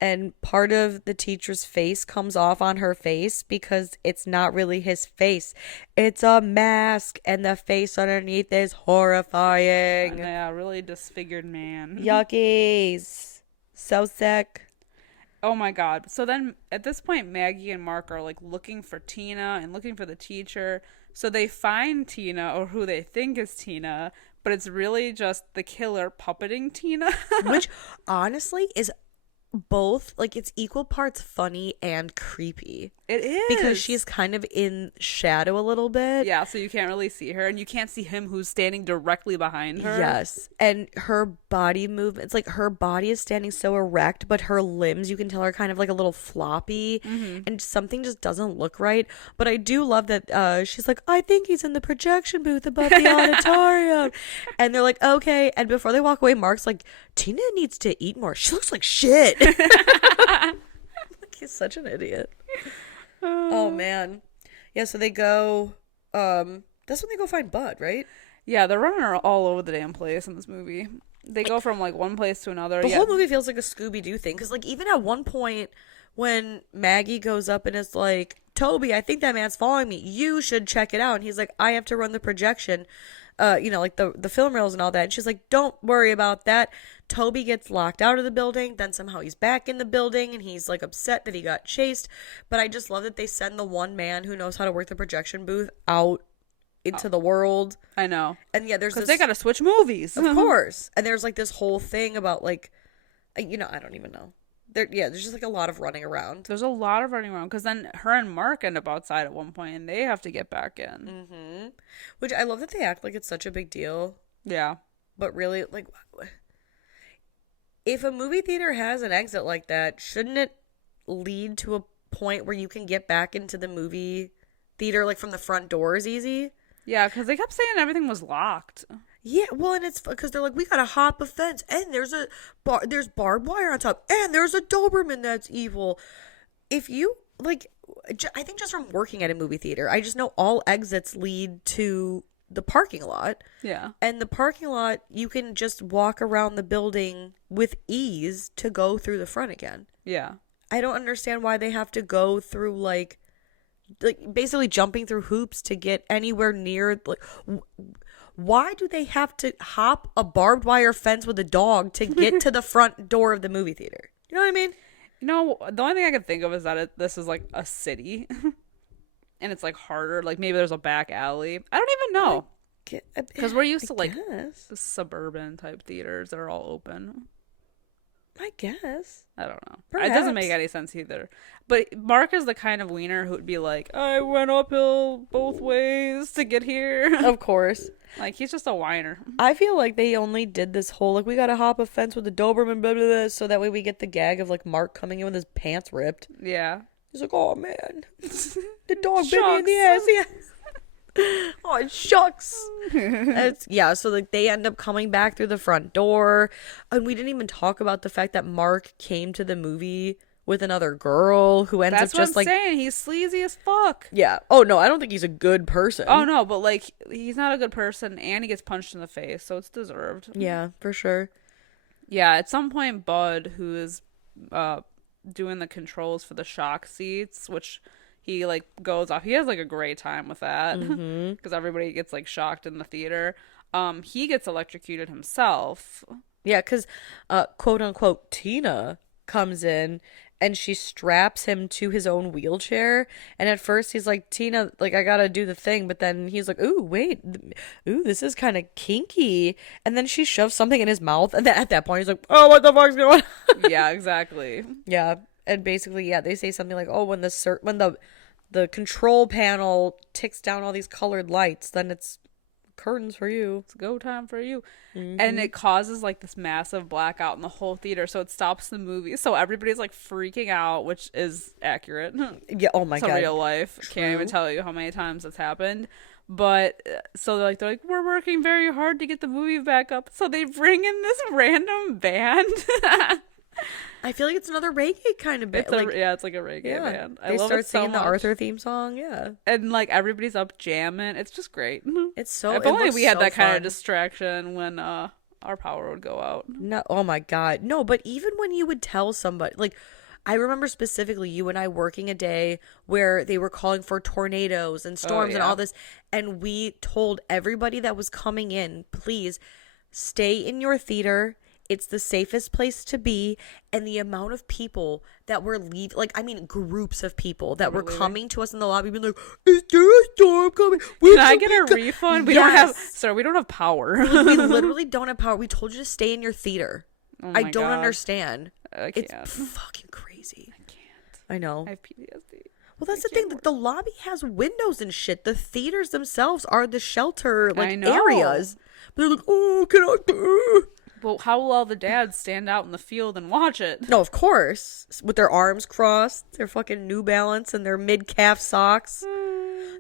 and part of the teacher's face comes off on her face because it's not really his face. It's a mask and the face underneath is horrifying. Yeah, really disfigured man. Yuckies. So sick. Oh my god. So then at this point Maggie and Mark are like looking for Tina and looking for the teacher. So they find Tina, or who they think is Tina, but it's really just the killer puppeting Tina. Which honestly is both, like, it's equal parts funny and creepy. It is. Because she's kind of in shadow a little bit. Yeah, so you can't really see her, and you can't see him who's standing directly behind her. Yes. And her body movements, like, her body is standing so erect, but her limbs, you can tell, are kind of like a little floppy. And something just doesn't look right. But I do love that she's like, I think he's in the projection booth above the auditorium. And they're like, okay. And before they walk away, Mark's like, Tina needs to eat more. She looks like shit. He's such an idiot. Oh man. Yeah, so they go that's when they go find Bud, right? Yeah, they're running all over the damn place in this movie. They go from like one place to another. The whole movie feels like a Scooby-Doo thing because, like, even at one point when Maggie goes up and is like, Toby, I think that man's following me, you should check it out, and he's like, I have to run the projection, like the film reels and all that, and she's like, don't worry about that. Toby gets locked out of the building, then somehow he's back in the building, and he's like upset that he got chased. But I just love that they send the one man who knows how to work the projection booth out into the world. I know. And yeah, there's because this, they gotta switch movies. of course. And there's like this whole thing about like, I don't even know. There's just like a lot of running around. There's a lot of running around because then her and Mark end up outside at one point and they have to get back in. Mm-hmm. Which I love that they act like it's such a big deal. Yeah. But really, like, if a movie theater has an exit like that, shouldn't it lead to a point where you can get back into the movie theater like from the front doors easy? Yeah, because they kept saying everything was locked. Yeah, well, and it's because they're like, we gotta hop a fence, and there's there's barbed wire on top, and there's a Doberman that's evil. If you, like, I think just from working at a movie theater, I just know all exits lead to the parking lot. Yeah. And the parking lot, you can just walk around the building with ease to go through the front again. Yeah. I don't understand why they have to go through, like basically jumping through hoops to get anywhere near, like, why do they have to hop a barbed wire fence with a dog to get to the front door of the movie theater? You know what I mean? No, the only thing I could think of is that this is like a city. And it's like harder. Like maybe there's a back alley. I don't even know. Because we're used to like suburban type theaters that are all open. I guess. I don't know. Perhaps. It doesn't make any sense either. But Mark is the kind of wiener who would be like, I went uphill both ways to get here. Of course. Like, he's just a whiner. I feel like they only did this whole, like, we gotta hop a fence with the Doberman, blah, blah, blah, so that way we get the gag of, like, Mark coming in with his pants ripped. Yeah. He's like, oh, man. The dog bit me in the ass. Yeah. Oh, shucks. Yeah, so, like, they end up coming back through the front door. And we didn't even talk about the fact that Mark came to the movie with another girl who ends That's up just, what I'm like... saying. He's sleazy as fuck. Yeah. Oh, no, I don't think he's a good person. Oh, no, but, like, he's not a good person, and he gets punched in the face, so it's deserved. Yeah, for sure. Yeah, at some point, Bud, who is doing the controls for the shock seats, which he, like, goes off. He has, like, a great time with that, because everybody gets, like, shocked in the theater. He gets electrocuted himself. Yeah, because, quote-unquote, Tina comes in, and she straps him to his own wheelchair. And at first he's like, Tina, like, I gotta do the thing. But then he's like, ooh, wait. Ooh, this is kind of kinky. And then she shoves something in his mouth. And then at that point he's like, oh, what the fuck's going on? Yeah, exactly. Yeah. And basically, yeah, they say something like, oh, when the control panel ticks down all these colored lights, then it's curtains for you. It's go time for you. And it causes, like, this massive blackout in the whole theater, so it stops the movie. So everybody's, like, freaking out, which is accurate. Yeah, oh my God. It's real life. True. Can't even tell you how many times it's happened. But so they're like, we're working very hard to get the movie back up. So they bring in this random band. I feel like it's another reggae kind of band. It's like a reggae band. I love it so singing much. the Arthur theme song. Yeah, and like everybody's up jamming. It's just great. it's so. If only we had that kind of distraction when our power would go out. No, oh my God, no. But even when you would tell somebody, like, I remember specifically you and I working a day where they were calling for tornadoes and storms and all this, and we told everybody that was coming in, please stay in your theater. It's the safest place to be. And the amount of people that were leaving, like, I mean, groups of people that were coming to us in the lobby being like, is there a storm coming? Can I get a refund? We don't have power. We literally don't have power. We told you to stay in your theater. Oh I don't understand. I can't. It's fucking crazy. I can't. I know. I have PTSD. Well, that's the thing. The lobby has windows and shit. The theaters themselves are the shelter, like, areas. But they're like, oh, can I... Well, how will all the dads stand out in the field and watch it? No, of course. With their arms crossed, their fucking New Balance and their mid-calf socks.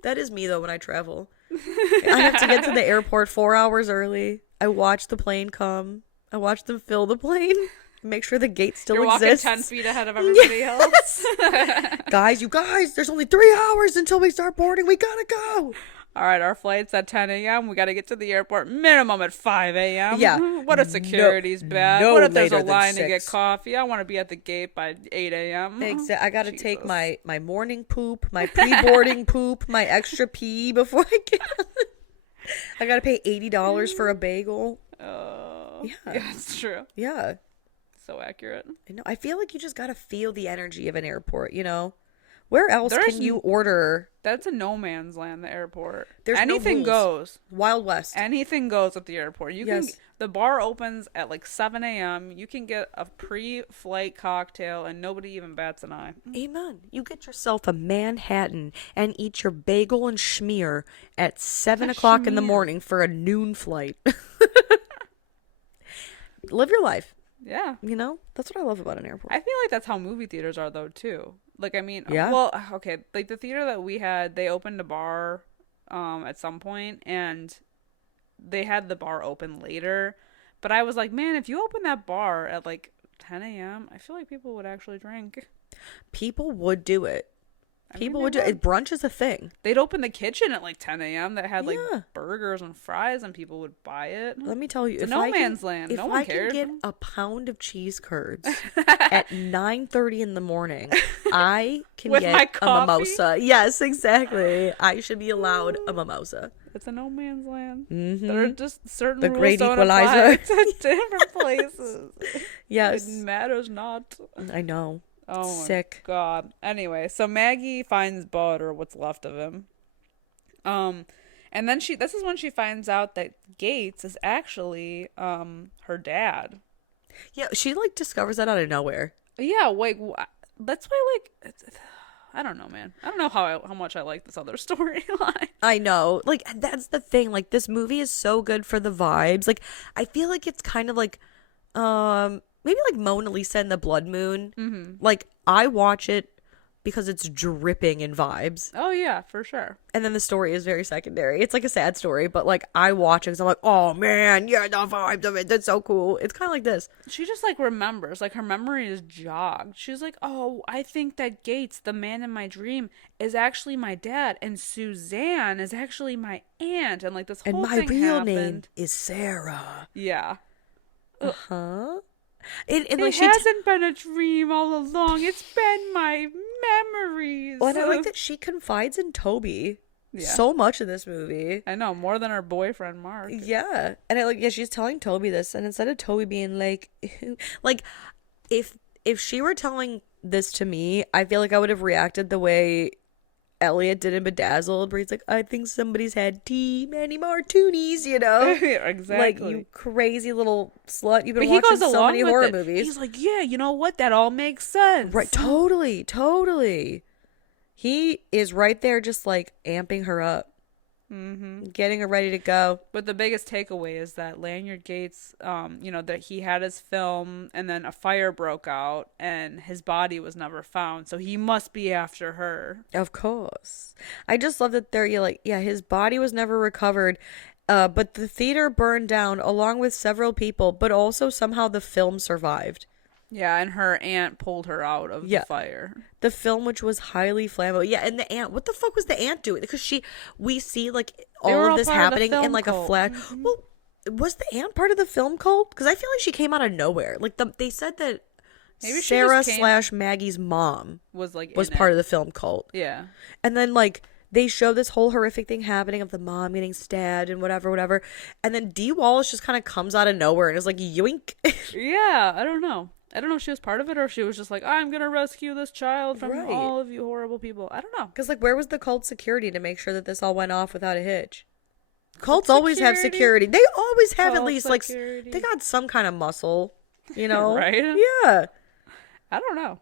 That is me, though, when I travel. I have to get to the airport 4 hours early. I watch the plane come. I watch them fill the plane. Make sure the gate still exists. You're walking 10 feet ahead of everybody else. You guys, there's only 3 hours until we start boarding. We gotta go. All right, our flight's at 10 a.m. We got to get to the airport minimum at 5 a.m. Yeah. What if security's bad? No What if there's a later than line to 6. get coffee? I want to be at the gate by 8 a.m. Exactly. I got to take my morning poop, my pre-boarding poop, my extra pee before I get on. I got to pay $80 for a bagel. Yeah, it's true. Yeah. So accurate. I know. I feel like you just got to feel the energy of an airport, you know? Where else can you order? That's a no man's land, the airport. There's anything no goes. Wild West. Anything goes at the airport. The bar opens at like 7 a.m. You can get a pre-flight cocktail and nobody even bats an eye. Amen. You get yourself a Manhattan and eat your bagel and schmear at 7 o'clock in the morning for a noon flight. Live your life. Yeah. You know? That's what I love about an airport. I feel like that's how movie theaters are, though, too. Like, I mean, yeah. Well, okay, like the theater that we had, they opened a bar at some point, and they had the bar open later. But I was like, man, if you open that bar at like 10 a.m., I feel like people would actually drink. People would do it. People would do it. Brunch is a thing. They'd open the kitchen at like 10 a.m. that had like burgers and fries, and people would buy it. Let me tell you, it's no man's land. No one cares. If I can get a pound of cheese curds at 9:30 in the morning, I can get a mimosa. Yes, exactly. I should be allowed a mimosa. It's a no man's land. Mm-hmm. There are just certain the rules great don't equalizer apply to different places. Yes, it matters not. I know. Oh, sick. God. Anyway, so Maggie finds Bud, or what's left of him. And then this is when she finds out that Gates is actually her dad. Yeah, she like discovers that out of nowhere. Yeah, like that's why like I don't know, man. I don't know how much I like this other storyline. I know. Like that's the thing. Like this movie is so good for the vibes. Like I feel like it's kind of like maybe like Mona Lisa and the Blood Moon. Like I watch it because it's dripping in vibes. Oh yeah, for sure. And then the story is very secondary. It's like a sad story, but like I watch it because I'm like, oh man, yeah, the vibes of it. That's so cool. It's kind of like this. She just like remembers, like her memory is jogged. She's like, oh, I think that Gates, the man in my dream, is actually my dad, and Suzanne is actually my aunt, and like this And whole my thing real happened. name is Sarah. Yeah. Huh? And It like hasn't been a dream all along. It's been my memories. well, and I like that she confides in Toby Yeah. so much in this movie. I know, more than her boyfriend Mark. Yeah. And I like, yeah, she's telling Toby this, and instead of Toby being like like if she were telling this to me, I feel like I would have reacted the way Elliot did in Bedazzled, where he's like, I think somebody's had too many martinis, you know? Exactly. Like, you crazy little slut. You've been But he watching goes so along many with horror it. movies. He's like, yeah, you know what? That all makes sense. Right, totally, totally. He is right there just like amping her up. Getting her ready to go. But the biggest takeaway is that Lanyard Gates, that he had his film and then a fire broke out and his body was never found. So he must be after her. Of course. I just love that they're like, yeah, his body was never recovered, but the theater burned down along with several people, but also somehow the film survived. Yeah, and her aunt pulled her out of the fire. The film, which was highly flammable. Yeah, and the aunt, what the fuck was the aunt doing? Because we see like all of this happening in like a flash. Well, was the aunt part of the film cult? Because I feel like she came out of nowhere. Like they said that Maybe she Sarah just / Maggie's mom was like was in part it. of the film cult. Yeah. And then like they show this whole horrific thing happening of the mom getting stabbed and whatever. And then Dee Wallace just kind of comes out of nowhere and is like, yoink. Yeah, I don't know. I don't know if she was part of it or if she was just like, I'm going to rescue this child from Right. all of you horrible people. I don't know. Because like where was the cult security to make sure that this all went off without a hitch? Cults always have security. They always have at Cult least security. like they got some kind of muscle, you know? Right? Yeah. I don't know.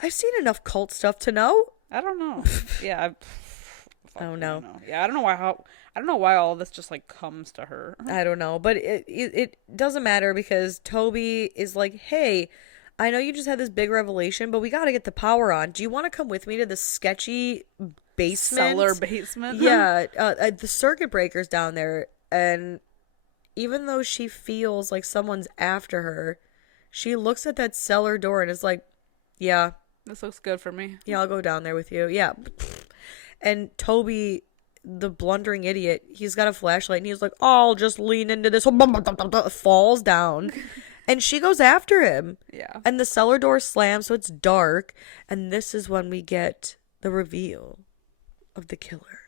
I've seen enough cult stuff to know. I don't know. Yeah. I don't know. Yeah, I don't know why all of this just like comes to her. I don't know, but it doesn't matter because Toby is like, hey, I know you just had this big revelation, but we got to get the power on. Do you want to come with me to this sketchy basement? Cellar basement? Yeah, the circuit breaker's down there. And even though she feels like someone's after her, she looks at that cellar door and is like, yeah. This looks good for me. Yeah, I'll go down there with you. Yeah. And Toby, the blundering idiot, he's got a flashlight and he's like, oh, I'll just lean into this. Falls down. And she goes after him. Yeah. And the cellar door slams, so it's dark. And this is when we get the reveal of the killer.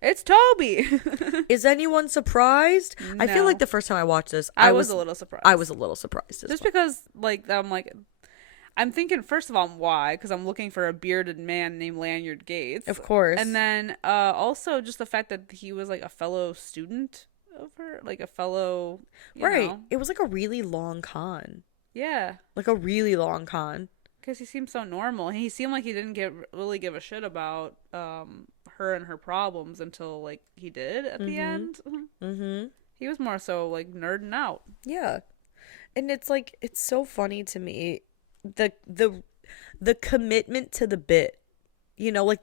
It's Toby. Is anyone surprised? I feel No. like the first time I watched this, I was a little surprised. I was a little surprised. Just because, I'm thinking, first of all, why? Because I'm looking for a bearded man named Lanyard Gates. Of course. And then also just the fact that he was like a fellow student of her, like a fellow, you right. know? It was like a really long con. Yeah. Like a really long con. Because he seemed so normal. He seemed like he didn't really give a shit about her and her problems until like he did at the end. Mm-hmm. He was more so like nerding out. Yeah. And it's like, it's so funny to me. The commitment to the bit, you know, like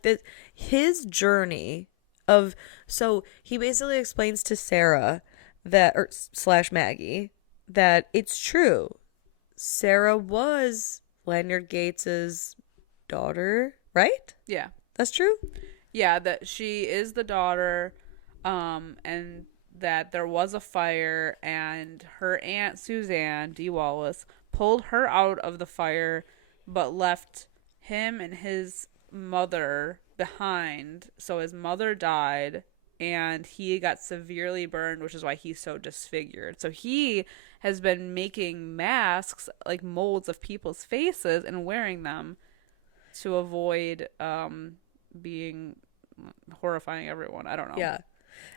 his journey of, so he basically explains to Sarah that, or / Maggie, that it's true. Sarah was Lanyard Gates's daughter, right? Yeah. That's true? Yeah, that she is the daughter, and that there was a fire, and her aunt Suzanne Dee Wallace pulled her out of the fire, but left him and his mother behind. So his mother died, and he got severely burned, which is why he's so disfigured. So he has been making masks, like molds of people's faces, and wearing them to avoid being horrifying everyone. I don't know. Yeah.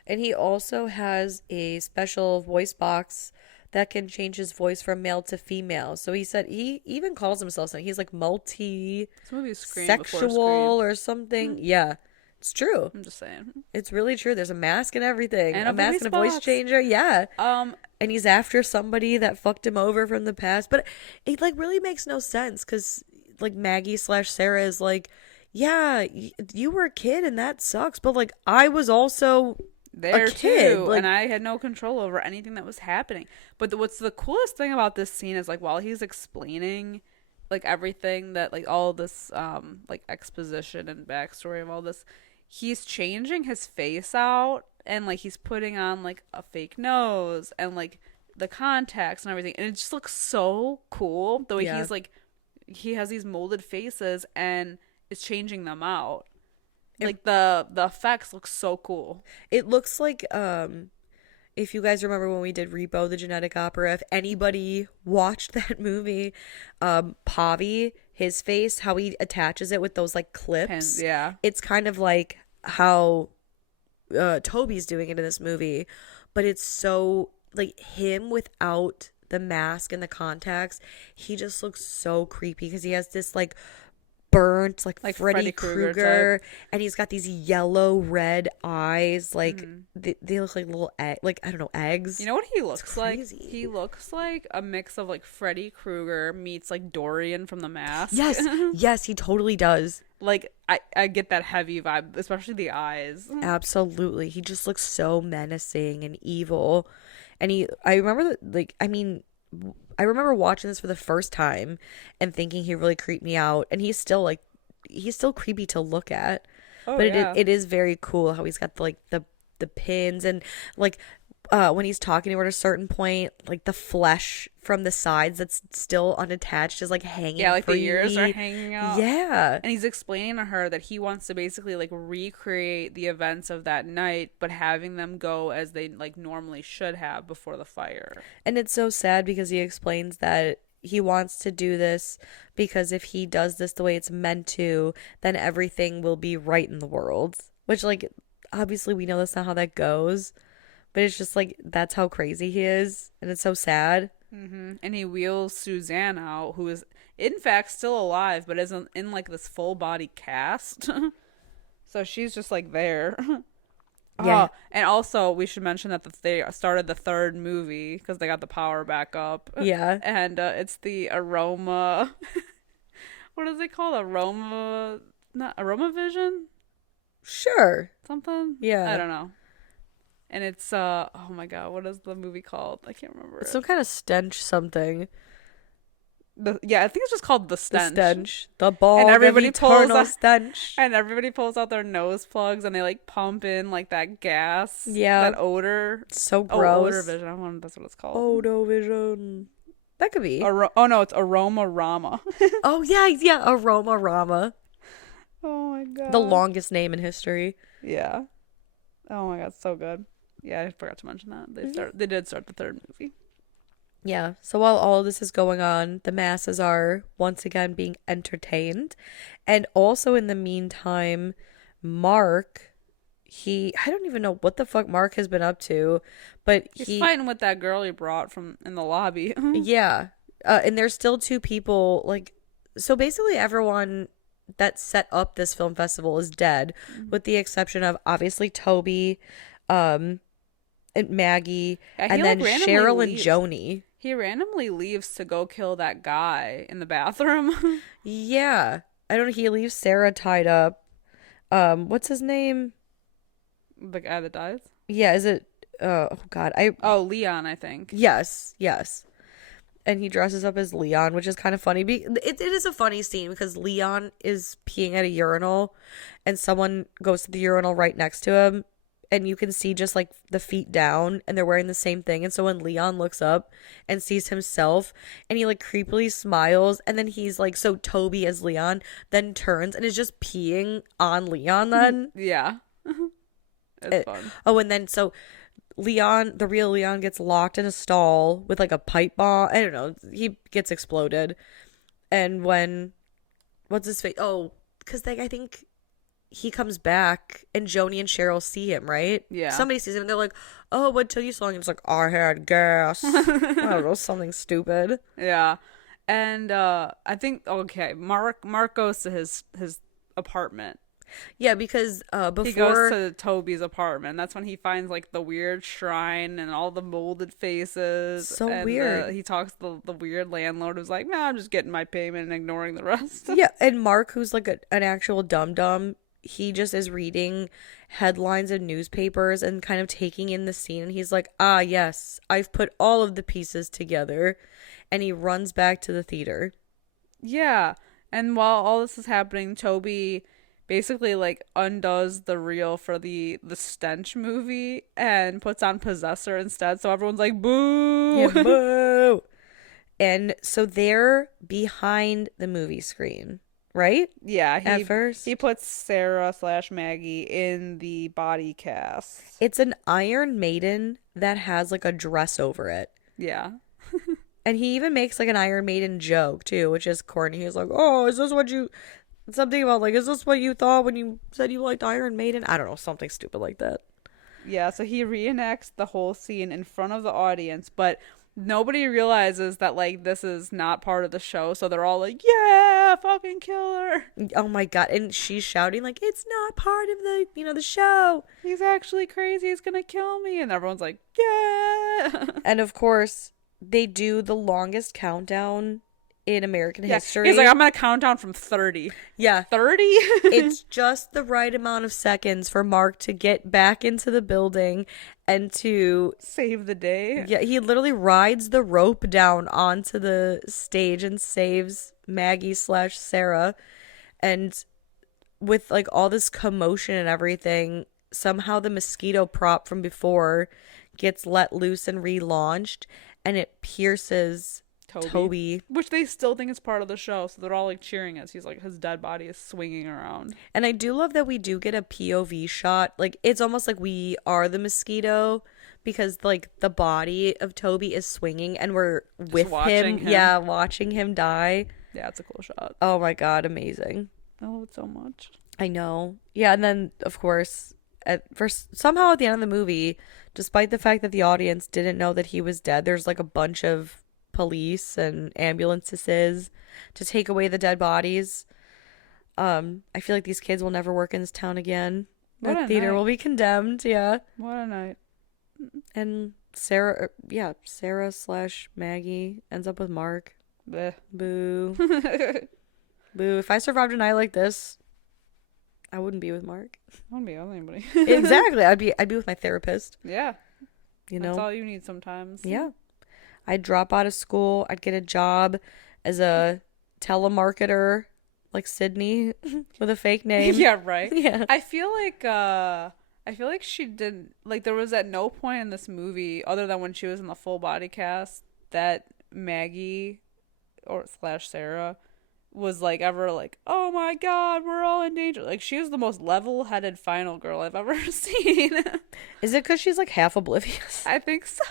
And he also has a special voice box that can change his voice from male to female. So he said he even calls himself something. He's like multi-sexual or something. Yeah, it's true. I'm just saying. It's really true. There's a mask and everything. And a mask and a voice changer. Yeah. And he's after somebody that fucked him over from the past. But it like really makes no sense because like Maggie/Sarah is like, yeah, you were a kid and that sucks. But like I was also there a kid. too, Like, and I had no control over anything that was happening. But what's the coolest thing about this scene is like while he's explaining like everything that like all this like exposition and backstory of all this, he's changing his face out and like he's putting on like a fake nose and like the contacts and everything, and it just looks so cool the way he's like he has these molded faces and is changing them out. Like the effects look so cool. It looks like if you guys remember when we did Repo the Genetic Opera, if anybody watched that movie, Pavi, his face, how he attaches it with those like clips. Pins, yeah. It's kind of like how Toby's doing it in this movie, but it's so like him without the mask and the contacts. He just looks so creepy because he has this like burnt like Freddy Krueger, and he's got these yellow red eyes like they look like little like I don't know, eggs. You know what he looks like? He looks like a mix of like Freddy Krueger meets like Dorian from The Mask. Yes, he totally does. Like I get that heavy vibe, especially the eyes. Absolutely. He just looks so menacing and evil. And I remember that, like, I remember watching this for the first time and thinking he really creeped me out. And he's still creepy to look at. Oh, but yeah. it is very cool how he's got the pins and like when he's talking to her at a certain point, like the flesh from the sides that's still unattached is like hanging. Yeah, like freely. the ears are hanging out. Yeah. And he's explaining to her that he wants to basically like recreate the events of that night, but having them go as they like normally should have before the fire. And it's so sad because he explains that he wants to do this because if he does this the way it's meant to, then everything will be right in the world. Which, like, obviously we know that's not how that goes. But it's just like, that's how crazy he is. And it's so sad. Mm-hmm. And he wheels Suzanne out, who is in fact still alive, but isn't in like this full body cast. So she's just like there. Yeah. And also we should mention that they started the third movie because they got the power back up. Yeah. And it's the aroma. What is it called? Not Aroma Vision? Sure. Something? Yeah. I don't know. And it's oh my god, what is the movie called? I can't remember. It's some kind of stench something. I think it's just called The Stench. The stench. The ball And everybody of eternal pulls out, stench. And everybody pulls out their nose plugs and they like pump in like that gas. Yeah. That odor. So gross. Odor vision. I wonder if that's what it's called. Odovision. That could be. Oh no, it's Aroma Rama. Oh yeah, Aroma Rama. Oh my god. The longest name in history. Yeah. Oh my god, so good. Yeah, I forgot to mention that. They did start the third movie. Yeah, so while all of this is going on, the masses are once again being entertained. And also in the meantime, Mark, I don't even know what the fuck Mark has been up to, but he's fighting with that girl he brought from in the lobby. Yeah. And there's still two people, like, so basically everyone that set up this film festival is dead, with the exception of obviously Toby, and Maggie, and then Cheryl and Joni. He randomly leaves to go kill that guy in the bathroom. Yeah. I don't know. He leaves Sarah tied up. What's his name? The guy that dies? Yeah, is it oh god. Leon, I think. Yes. And he dresses up as Leon, which is kind of funny. It is a funny scene because Leon is peeing at a urinal and someone goes to the urinal right next to him. And you can see just like the feet down and they're wearing the same thing. And so when Leon looks up and sees himself and he like creepily smiles and then he's like, so Toby as Leon then turns and is just peeing on Leon then. Yeah. It's fun. Oh, and then so Leon, the real Leon gets locked in a stall with like a pipe bomb. I don't know. He gets exploded. And what's his face? Oh, because I think he comes back and Joni and Cheryl see him, right? Yeah. Somebody sees him and they're like, oh, what took you so long? And it's like, I had gas. I don't know, something stupid. Yeah. And I think, okay, Mark goes to his apartment. Yeah, because before... He goes to Toby's apartment. That's when he finds, like, the weird shrine and all the molded faces. So and weird. He talks to the weird landlord who's like, nah, I'm just getting my payment and ignoring the rest. Yeah, and Mark, who's like an actual dum-dum, he just is reading headlines in newspapers and kind of taking in the scene. And he's like, ah, yes, I've put all of the pieces together. And he runs back to the theater. Yeah. And while all this is happening, Toby basically like undoes the reel for the Stench movie and puts on Possessor instead. So everyone's like, boo! Yeah, boo! And so they're behind the movie screen, right? Yeah, At first. he puts Sarah/Maggie in the body cast. It's an Iron Maiden that has like a dress over it. Yeah. And he even makes like an Iron Maiden joke too, which is corny. He's like, oh, is this what you... Something about like, is this what you thought when you said you liked Iron Maiden? I don't know, something stupid like that. Yeah, so he reenacts the whole scene in front of the audience, but nobody realizes that like this is not part of the show, so they're all like, yeah, fucking kill her. Oh my god, and she's shouting like, it's not part of the, the show. He's actually crazy, he's gonna kill me. And everyone's like, yeah. And of course, they do the longest countdown in American history. He's like, I'm gonna count down from 30. Yeah. 30? It's just the right amount of seconds for Mark to get back into the building and to save the day. Yeah, he literally rides the rope down onto the stage and saves Maggie/Sarah. And with like all this commotion and everything, somehow the mosquito prop from before gets let loose and relaunched, and it pierces Toby. Which they still think is part of the show, so they're all like cheering as he's like, his dead body is swinging around. And I do love that we do get a POV shot. Like, it's almost like we are the mosquito, because like the body of Toby is swinging and we're just with him. Yeah, watching him die. Yeah, it's a cool shot. Oh my god, amazing. I love it so much. I know. Yeah, and then of course somehow at the end of the movie, despite the fact that the audience didn't know that he was dead, there's like a bunch of police and ambulances to take away the dead bodies. I feel like these kids will never work in this town again. That theater will be condemned. Yeah. What a night. And Sarah/Maggie ends up with Mark. Blech. Boo. Boo. If I survived a night like this, I wouldn't be with Mark. I wouldn't be with anybody. Exactly. I'd be with my therapist. Yeah. That's all you need sometimes. Yeah. I'd drop out of school. I'd get a job as a telemarketer, like Sydney, with a fake name. Yeah, right. Yeah. I feel like she didn't, like, there was at no point in this movie, other than when she was in the full body cast, that Maggie / Sarah was like ever like, oh my god, we're all in danger. Like, she was the most level-headed final girl I've ever seen. Is it because she's like half oblivious? I think so.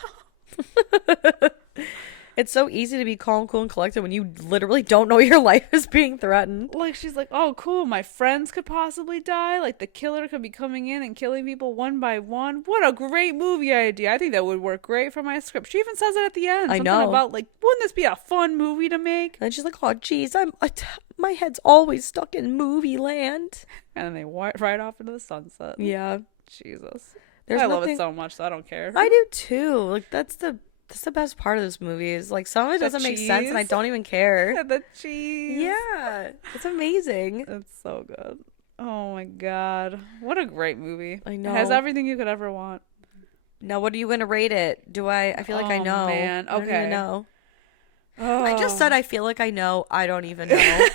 It's so easy to be calm, cool, and collected when you literally don't know your life is being threatened. Like, she's like, oh, cool, my friends could possibly die. Like, the killer could be coming in and killing people one by one. What a great movie idea. I think that would work great for my script. She even says it at the end. I Something know. about, like, wouldn't this be a fun movie to make? And she's like, oh, geez, my head's always stuck in movie land. And then they ride off into the sunset. Yeah. Jesus. I love it so much, so I don't care. I do, too. Like, that's the best part of this movie is like some of it doesn't make sense and I don't even care. The cheese. Yeah. It's amazing. It's so good. Oh my god. What a great movie. I know. It has everything you could ever want. Now, what are you going to rate it? I feel like I know. Man. Okay. I don't even know. Oh. I just said I feel like I know. I don't even know.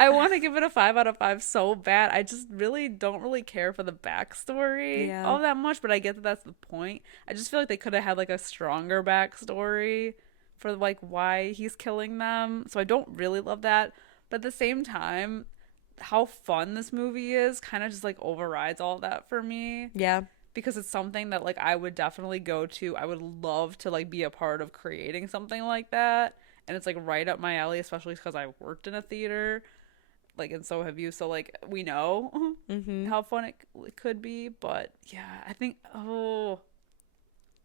I want to give it a 5 out of 5 so bad. I just don't really care for the backstory all that much, but I get that that's the point. I just feel like they could have had like a stronger backstory for like why he's killing them. So I don't really love that. But at the same time, how fun this movie is kind of just like overrides all that for me. Yeah. Because it's something that like I would definitely go to. I would love to like be a part of creating something like that. And it's like right up my alley, especially because I worked in a theater. like, and so have you. So like, we know how fun it could be. But yeah, I think.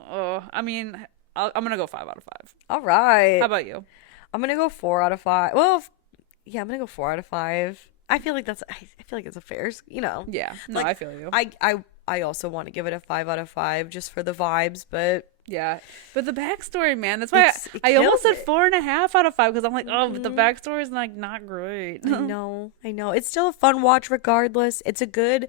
I mean, I'm gonna go 5 out of 5. All right. How about you? I'm gonna go 4 out of 5. Well, yeah, I'm gonna go 4 out of 5. I feel like I feel like it's a fair, Yeah, no, like, I feel you. I also want to give it a 5 out of 5 just for the vibes, but Yeah, but the backstory, man, that's why it I almost said kills it. 4.5 out of 5 because I'm like, oh, but the backstory is like not great. I know. It's still a fun watch regardless. It's a good,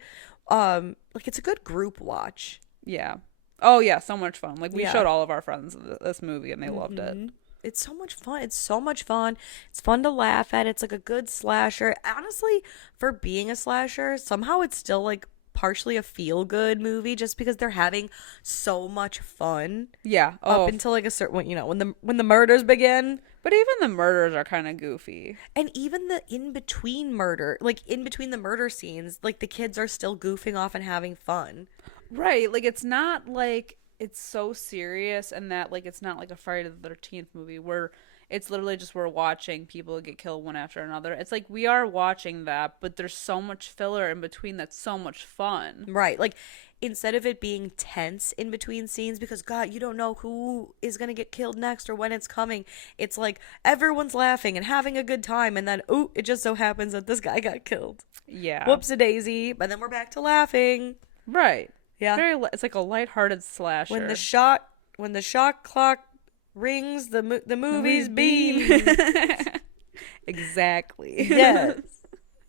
it's a good group watch. Yeah. Oh yeah, so much fun. Like we Yeah. showed all of our friends this movie and they loved it. It's so much fun. It's so much fun. It's fun to laugh at. It's like a good slasher. Honestly, for being a slasher, somehow it's still like partially a feel good movie just because they're having so much fun Yeah. up until like a certain when the murders begin. But even the murders are kind of goofy. And even the in between murder, like in between the murder scenes, like the kids are still goofing off and having fun. Right. Like it's not like it's so serious and that like it's not like a Friday the 13th movie where it's literally just we're watching people get killed one after another. It's like we are watching that, but there's so much filler in between that's so much fun. Right. Like instead of it being tense in between scenes because God, you don't know who is going to get killed next or when it's coming. It's like everyone's laughing and having a good time and then ooh, it just so happens that this guy got killed. Yeah. Whoops-a-daisy, but then we're back to laughing. Right. Yeah. It's like a lighthearted slasher. When the shot clock rings, the movies beam. Exactly. Yes.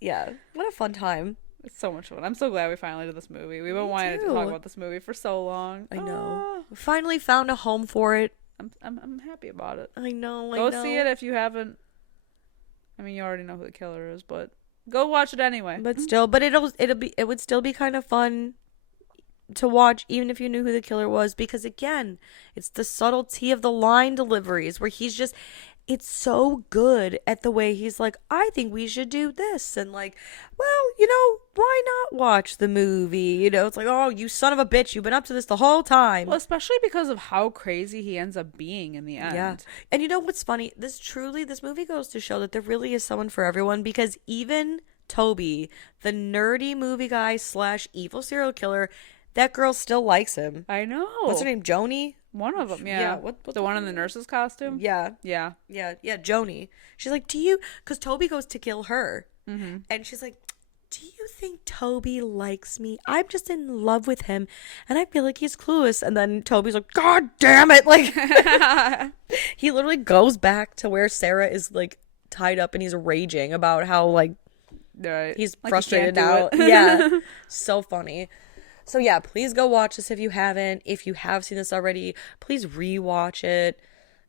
Yeah. What a fun time. It's so much fun. I'm so glad we finally did this movie. We've been wanting to too. talk about this movie for so long. I know. Ah, We finally found a home for it. I'm happy about it. I know. Go see it if you haven't. I mean, you already know who the killer is, but go watch it anyway. But still, it would still be kind of fun to watch even if you knew who the killer was because again, it's the subtlety of the line deliveries where it's so good at the way he's like, I think we should do this and like, well, why not watch the movie? It's like, oh, you son of a bitch, you've been up to this the whole time. Well, especially because of how crazy he ends up being in the end. Yeah. And you know what's funny? This movie goes to show that there really is someone for everyone because even Toby, the nerdy movie guy / evil serial killer, that girl still likes him. I know. What's her name? Joni? One of them, yeah. Yeah, what's the one in the nurse's costume? Yeah. Yeah. Yeah, Joni. She's like, because Toby goes to kill her. Mm-hmm. And she's like, do you think Toby likes me? I'm just in love with him. And I feel like he's clueless. And then Toby's like, God damn it. Like, he literally goes back to where Sarah is like tied up and he's raging about how like right. he's like frustrated now. Yeah. So funny. So yeah, please go watch this if you haven't. If you have seen this already, please rewatch it.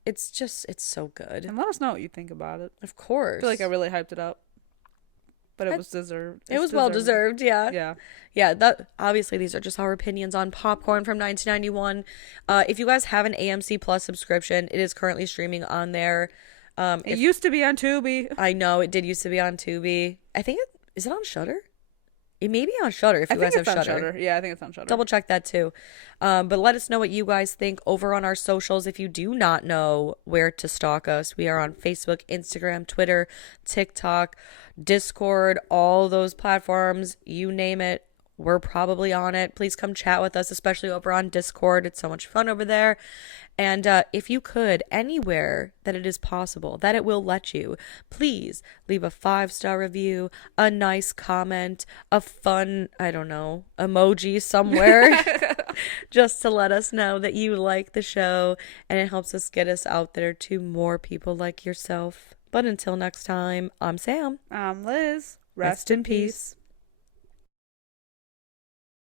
It's so good. And let us know what you think about it. Of course. I feel like I really hyped it up. But it was deserved. It was well deserved, yeah. Yeah. Yeah, that obviously these are just our opinions on Popcorn from 1991. If you guys have an AMC Plus subscription, it is currently streaming on there. It used to be on Tubi. I know it did used to be on Tubi. I think is it on Shudder? It may be on Shudder if you guys have Shudder. Yeah, I think it's on Shudder. Double check that too. But let us know what you guys think over on our socials. If you do not know where to stalk us, we are on Facebook, Instagram, Twitter, TikTok, Discord, all those platforms. You name it, we're probably on it. Please come chat with us, especially over on Discord. It's so much fun over there. And if you could, anywhere that it is possible, that it will let you, please leave a 5-star review, a nice comment, a fun, I don't know, emoji somewhere, just to let us know that you like the show, and it helps us get us out there to more people like yourself. But until next time, I'm Sam. I'm Liz. Rest in peace.